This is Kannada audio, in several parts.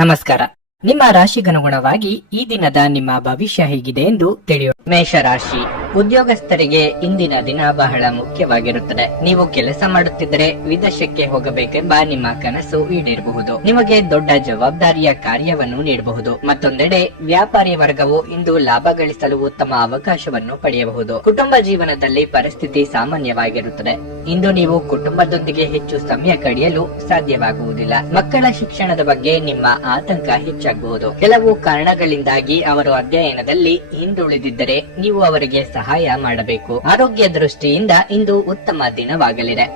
ನಮಸ್ಕಾರ. ನಿಮ್ಮ ರಾಶಿಗನುಗುಣವಾಗಿ ಈ ದಿನದ ನಿಮ್ಮ ಭವಿಷ್ಯ ಹೇಗಿದೆ ಎಂದು ತಿಳಿಯೋಣ. ಮೇಷರಾಶಿ, ಉದ್ಯೋಗಸ್ಥರಿಗೆ ಇಂದಿನ ದಿನ ಬಹಳ ಮುಖ್ಯವಾಗಿರುತ್ತದೆ. ನೀವು ಕೆಲಸ ಮಾಡುತ್ತಿದ್ದರೆ ವಿದೇಶಕ್ಕೆ ಹೋಗಬೇಕೆಂಬ ನಿಮ್ಮ ಕನಸು ಈಡೇರಬಹುದು. ನಿಮಗೆ ದೊಡ್ಡ ಜವಾಬ್ದಾರಿಯ ಕಾರ್ಯವನ್ನು ನೀಡಬಹುದು. ಮತ್ತೊಂದೆಡೆ ವ್ಯಾಪಾರಿ ವರ್ಗವು ಇಂದು ಲಾಭ ಗಳಿಸಲು ಉತ್ತಮ ಅವಕಾಶವನ್ನು ಪಡೆಯಬಹುದು. ಕುಟುಂಬ ಜೀವನದಲ್ಲಿ ಪರಿಸ್ಥಿತಿ ಸಾಮಾನ್ಯವಾಗಿರುತ್ತದೆ. ಇಂದು ನೀವು ಕುಟುಂಬದೊಂದಿಗೆ ಹೆಚ್ಚು ಸಮಯ ಕಳೆಯಲು ಸಾಧ್ಯವಾಗುವುದಿಲ್ಲ. ಮಕ್ಕಳ ಶಿಕ್ಷಣದ ಬಗ್ಗೆ ನಿಮ್ಮ ಆತಂಕ ಹೆಚ್ಚಾಗಬಹುದು. ಕೆಲವು ಕಾರಣಗಳಿಂದಾಗಿ ಅವರು ಅಧ್ಯಯನದಲ್ಲಿ ಹಿಂದುಳಿದಿದ್ದರೆ ನೀವು ಅವರಿಗೆ ಸಹಾಯ ಮಾಡಬೇಕು. ಆರೋಗ್ಯ ದೃಷ್ಟಿಯಿಂದ ಇಂದು ಉತ್ತಮ ದಿನವಾಗಲಿದೆ.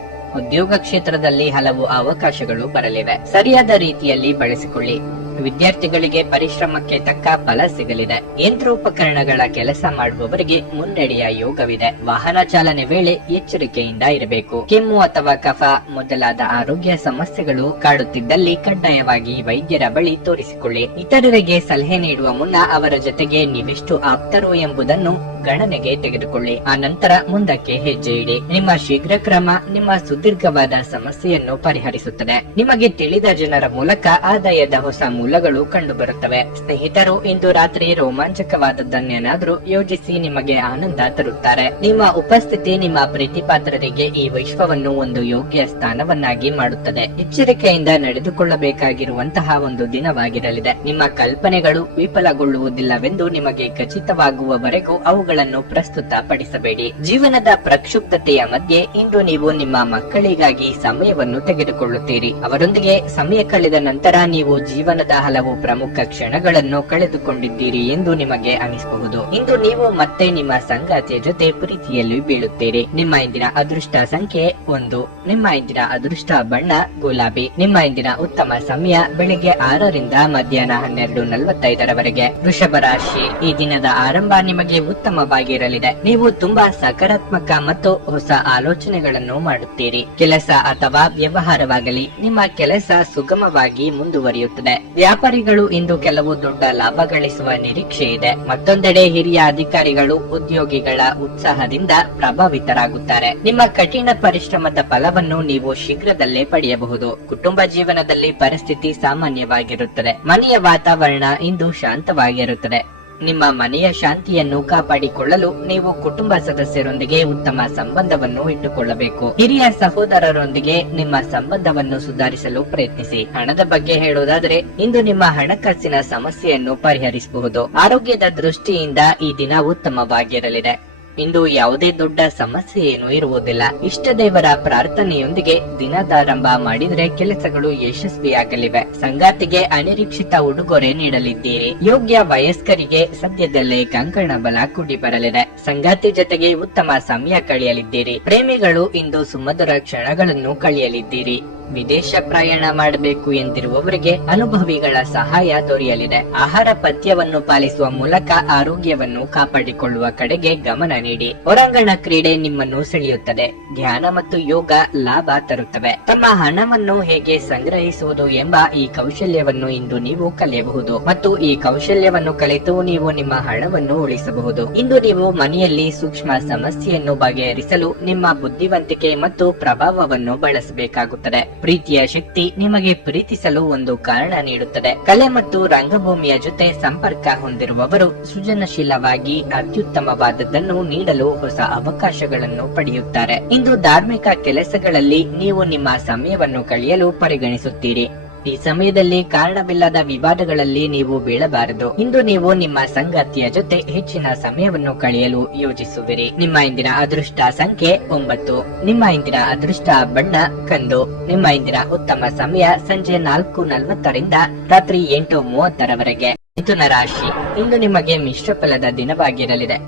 ಉದ್ಯೋಗ ಕ್ಷೇತ್ರದಲ್ಲಿ ಹಲವು ಅವಕಾಶಗಳು ಬರಲಿವೆ. ಸರಿಯಾದ ರೀತಿಯಲ್ಲಿ ಬಳಸಿಕೊಳ್ಳಿ. ವಿದ್ಯಾರ್ಥಿಗಳಿಗೆ ಪರಿಶ್ರಮಕ್ಕೆ ತಕ್ಕ ಫಲ ಸಿಗಲಿದೆ. ಯಂತ್ರೋಪಕರಣಗಳ ಕೆಲಸ ಮಾಡುವವರಿಗೆ ಮುನ್ನಡೆಯ ಯೋಗವಿದೆ. ವಾಹನ ಚಾಲನೆ ವೇಳೆ ಎಚ್ಚರಿಕೆಯಿಂದ ಇರಬೇಕು. ಕೆಮ್ಮು ಅಥವಾ ಕಫ ಮೊದಲಾದ ಆರೋಗ್ಯ ಸಮಸ್ಯೆಗಳು ಕಾಡುತ್ತಿದ್ದಲ್ಲಿ ಕಡ್ಡಾಯವಾಗಿ ವೈದ್ಯರ ಬಳಿ ತೋರಿಸಿಕೊಳ್ಳಿ. ಇತರರಿಗೆ ಸಲಹೆ ನೀಡುವ ಮುನ್ನ ಅವರ ಜೊತೆಗೆ ನೀವೆಷ್ಟು ಆಪ್ತರು ಎಂಬುದನ್ನು ಗಣನೆಗೆ ತೆಗೆದುಕೊಳ್ಳಿ. ಆ ನಂತರ ಮುಂದಕ್ಕೆ ಹೆಜ್ಜೆ ಇಡಿ. ನಿಮ್ಮ ಶೀಘ್ರ ಕ್ರಮ ನಿಮ್ಮ ಸುದೀರ್ಘವಾದ ಸಮಸ್ಯೆಯನ್ನು ಪರಿಹರಿಸುತ್ತದೆ. ನಿಮಗೆ ತಿಳಿದ ಜನರ ಮೂಲಕ ಆದಾಯದ ಹೊಸ ಮೂಲಗಳು ಕಂಡುಬರುತ್ತವೆ. ಸ್ನೇಹಿತರು ಇಂದು ರಾತ್ರಿ ರೋಮಾಂಚಕವಾದದ್ದನ್ನೇನಾದ್ರೂ ಯೋಜಿಸಿ ನಿಮಗೆ ಆನಂದ ತರುತ್ತಾರೆ. ನಿಮ್ಮ ಉಪಸ್ಥಿತಿ ನಿಮ್ಮ ಪ್ರೀತಿಪಾತ್ರರಿಗೆ ಈ ವಿಶ್ವವನ್ನು ಒಂದು ಯೋಗ್ಯ ಸ್ಥಾನವನ್ನಾಗಿ ಮಾಡುತ್ತದೆ. ಎಚ್ಚರಿಕೆಯಿಂದ ನಡೆದುಕೊಳ್ಳಬೇಕಾಗಿರುವಂತಹ ಒಂದು ದಿನವಾಗಿರಲಿದೆ. ನಿಮ್ಮ ಕಲ್ಪನೆಗಳು ವಿಫಲಗೊಳ್ಳುವುದಿಲ್ಲವೆಂದು ನಿಮಗೆ ಖಚಿತವಾಗುವವರೆಗೂ ಅವುಗಳನ್ನು ಪ್ರಸ್ತುತ ಪಡಿಸಬೇಡಿ. ಜೀವನದ ಪ್ರಕ್ಷುಬ್ಧತೆಯ ಮಧ್ಯೆ ಇಂದು ನೀವು ನಿಮ್ಮ ಮಕ್ಕಳಿಗಾಗಿ ಸಮಯವನ್ನು ತೆಗೆದುಕೊಳ್ಳುತ್ತೀರಿ. ಅವರೊಂದಿಗೆ ಸಮಯ ಕಳೆದ ನಂತರ ನೀವು ಜೀವನದ ಹಲವು ಪ್ರಮುಖ ಕ್ಷಣಗಳನ್ನು ಕಳೆದುಕೊಂಡಿದ್ದೀರಿ ಎಂದು ನಿಮಗೆ ಅನಿಸಬಹುದು. ಇಂದು ನೀವು ಮತ್ತೆ ನಿಮ್ಮ ಸಂಗಾತಿಯ ಜೊತೆ ಪ್ರೀತಿಯಲ್ಲಿ ಬೀಳುತ್ತೀರಿ. ನಿಮ್ಮ ಇಂದಿನ ಅದೃಷ್ಟ ಸಂಖ್ಯೆ 1. ನಿಮ್ಮ ಇಂದಿನ ಅದೃಷ್ಟ ಬಣ್ಣ ಗುಲಾಬಿ. ನಿಮ್ಮ ಇಂದಿನ ಉತ್ತಮ ಸಮಯ ಬೆಳಿಗ್ಗೆ 6 ರಿಂದ ಮಧ್ಯಾಹ್ನ 12:45 ವೃಷಭ ರಾಶಿ, ಈ ದಿನದ ಆರಂಭ ನಿಮಗೆ ಉತ್ತಮವಾಗಿರಲಿದೆ. ನೀವು ತುಂಬಾ ಸಕಾರಾತ್ಮಕ ಮತ್ತು ಹೊಸ ಆಲೋಚನೆಗಳನ್ನು ಮಾಡುತ್ತೀರಿ. ಕೆಲಸ ಅಥವಾ ವ್ಯವಹಾರವಾಗಲಿ ನಿಮ್ಮ ಕೆಲಸ ಸುಗಮವಾಗಿ ಮುಂದುವರಿಯುತ್ತದೆ. ವ್ಯಾಪಾರಿಗಳು ಇಂದು ಕೆಲವು ದೊಡ್ಡ ಲಾಭ ಗಳಿಸುವ ನಿರೀಕ್ಷೆ ಇದೆ. ಮತ್ತೊಂದೆಡೆ ಹಿರಿಯ ಅಧಿಕಾರಿಗಳು ಉದ್ಯೋಗಿಗಳ ಉತ್ಸಾಹದಿಂದ ಪ್ರಭಾವಿತರಾಗುತ್ತಾರೆ. ನಿಮ್ಮ ಕಠಿಣ ಪರಿಶ್ರಮದ ಫಲವನ್ನು ನೀವು ಶೀಘ್ರದಲ್ಲೇ ಪಡೆಯಬಹುದು. ಕುಟುಂಬ ಜೀವನದಲ್ಲಿ ಪರಿಸ್ಥಿತಿ ಸಾಮಾನ್ಯವಾಗಿರುತ್ತದೆ. ಮನೆಯ ವಾತಾವರಣ ಇಂದು ಶಾಂತವಾಗಿರುತ್ತದೆ. ನಿಮ್ಮ ಮನೆಯ ಶಾಂತಿಯನ್ನು ಕಾಪಾಡಿಕೊಳ್ಳಲು ನೀವು ಕುಟುಂಬ ಸದಸ್ಯರೊಂದಿಗೆ ಉತ್ತಮ ಸಂಬಂಧವನ್ನು ಇಟ್ಟುಕೊಳ್ಳಬೇಕು. ಹಿರಿಯ ಸಹೋದರರೊಂದಿಗೆ ನಿಮ್ಮ ಸಂಬಂಧವನ್ನು ಸುಧಾರಿಸಲು ಪ್ರಯತ್ನಿಸಿ. ಹಣದ ಬಗ್ಗೆ ಹೇಳುವುದಾದರೆ ಇಂದು ನಿಮ್ಮ ಹಣಕಾಸಿನ ಸಮಸ್ಯೆಯನ್ನು ಪರಿಹರಿಸಬಹುದು. ಆರೋಗ್ಯದ ದೃಷ್ಟಿಯಿಂದ ಈ ದಿನ ಉತ್ತಮವಾಗಿರಲಿದೆ. ಇಂದು ಯಾವುದೇ ದೊಡ್ಡ ಸಮಸ್ಯೆ ಏನೂ ಇರುವುದಿಲ್ಲ. ಇಷ್ಟ ದೇವರ ಪ್ರಾರ್ಥನೆಯೊಂದಿಗೆ ದಿನದಾರಂಭ ಮಾಡಿದ್ರೆ ಕೆಲಸಗಳು ಯಶಸ್ವಿಯಾಗಲಿವೆ. ಸಂಗಾತಿಗೆ ಅನಿರೀಕ್ಷಿತ ಉಡುಗೊರೆ ನೀಡಲಿದ್ದೀರಿ. ಯೋಗ್ಯ ವಯಸ್ಕರಿಗೆ ಸದ್ಯದಲ್ಲೇ ಕಂಕಣ ಬಲ ಕೂಡಿ ಬರಲಿದೆ. ಸಂಗಾತಿ ಜೊತೆಗೆ ಉತ್ತಮ ಸಮಯ ಕಳೆಯಲಿದ್ದೀರಿ. ಪ್ರೇಮಿಗಳು ಇಂದು ಸುಮಧುರ ಕ್ಷಣಗಳನ್ನು ಕಳೆಯಲಿದ್ದೀರಿ. ವಿದೇಶ ಪ್ರಯಾಣ ಮಾಡಬೇಕು ಎಂದಿರುವವರಿಗೆ ಅನುಭವಿಗಳ ಸಹಾಯ ದೊರೆಯಲಿದೆ. ಆಹಾರ ಪಥ್ಯವನ್ನು ಪಾಲಿಸುವ ಮೂಲಕ ಆರೋಗ್ಯವನ್ನು ಕಾಪಾಡಿಕೊಳ್ಳುವ ಕಡೆಗೆ ಗಮನ ನೀಡಿ. ಹೊರಾಂಗಣ ಕ್ರೀಡೆ ನಿಮ್ಮನ್ನು ಸೆಳೆಯುತ್ತದೆ. ಧ್ಯಾನ ಮತ್ತು ಯೋಗ ಲಾಭ ತರುತ್ತವೆ. ತಮ್ಮ ಹಣವನ್ನು ಹೇಗೆ ಸಂಗ್ರಹಿಸುವುದು ಎಂಬ ಈ ಕೌಶಲ್ಯವನ್ನು ಇಂದು ನೀವು ಕಲಿಯಬಹುದು ಮತ್ತು ಈ ಕೌಶಲ್ಯವನ್ನು ಕಲಿತು ನೀವು ನಿಮ್ಮ ಹಣವನ್ನು ಉಳಿಸಬಹುದು. ಇಂದು ನೀವು ಮನೆಯಲ್ಲಿ ಸೂಕ್ಷ್ಮ ಸಮಸ್ಯೆಯನ್ನು ಬಗೆಹರಿಸಲು ನಿಮ್ಮ ಬುದ್ಧಿವಂತಿಕೆ ಮತ್ತು ಪ್ರಭಾವವನ್ನು ಬಳಸಬೇಕಾಗುತ್ತದೆ. ಪ್ರೀತಿಯ ಶಕ್ತಿ ನಿಮಗೆ ಪ್ರೀತಿಸಲು ಒಂದು ಕಾರಣ ನೀಡುತ್ತದೆ. ಕಲೆ ಮತ್ತು ರಂಗಭೂಮಿಯ ಜೊತೆ ಸಂಪರ್ಕ ಹೊಂದಿರುವವರು ಸೃಜನಶೀಲವಾಗಿ ಅತ್ಯುತ್ತಮವಾದದ್ದನ್ನು ನೀಡಲು ಹೊಸ ಅವಕಾಶಗಳನ್ನು ಪಡೆಯುತ್ತಾರೆ. ಇಂದು ಧಾರ್ಮಿಕ ಕೆಲಸಗಳಲ್ಲಿ ನೀವು ನಿಮ್ಮ ಸಮಯವನ್ನು ಕಳೆಯಲು ಪರಿಗಣಿಸುತ್ತೀರಿ. ಈ ಸಮಯದಲ್ಲಿ ಕಾರಣವಿಲ್ಲದ ವಿವಾದಗಳಲ್ಲಿ ನೀವು ಬೀಳಬಾರದು. ಇಂದು ನೀವು ನಿಮ್ಮ ಸಂಗಾತಿಯ ಜೊತೆ ಹೆಚ್ಚಿನ ಸಮಯವನ್ನು ಕಳೆಯಲು ಯೋಜಿಸುವಿರಿ. ನಿಮ್ಮ ಇಂದಿನ ಅದೃಷ್ಟ ಸಂಖ್ಯೆ 9. ನಿಮ್ಮ ಇಂದಿನ ಅದೃಷ್ಟ ಬಣ್ಣ ಕಂದು. ನಿಮ್ಮ ಇಂದಿನ ಉತ್ತಮ ಸಮಯ ಸಂಜೆ 4:40 ರಿಂದ ರಾತ್ರಿ 8:30 ಮಿಥುನ ರಾಶಿ, ಇಂದು ನಿಮಗೆ ಮಿಶ್ರ ಫಲದ ದಿನವಾಗಿರಲಿದೆ.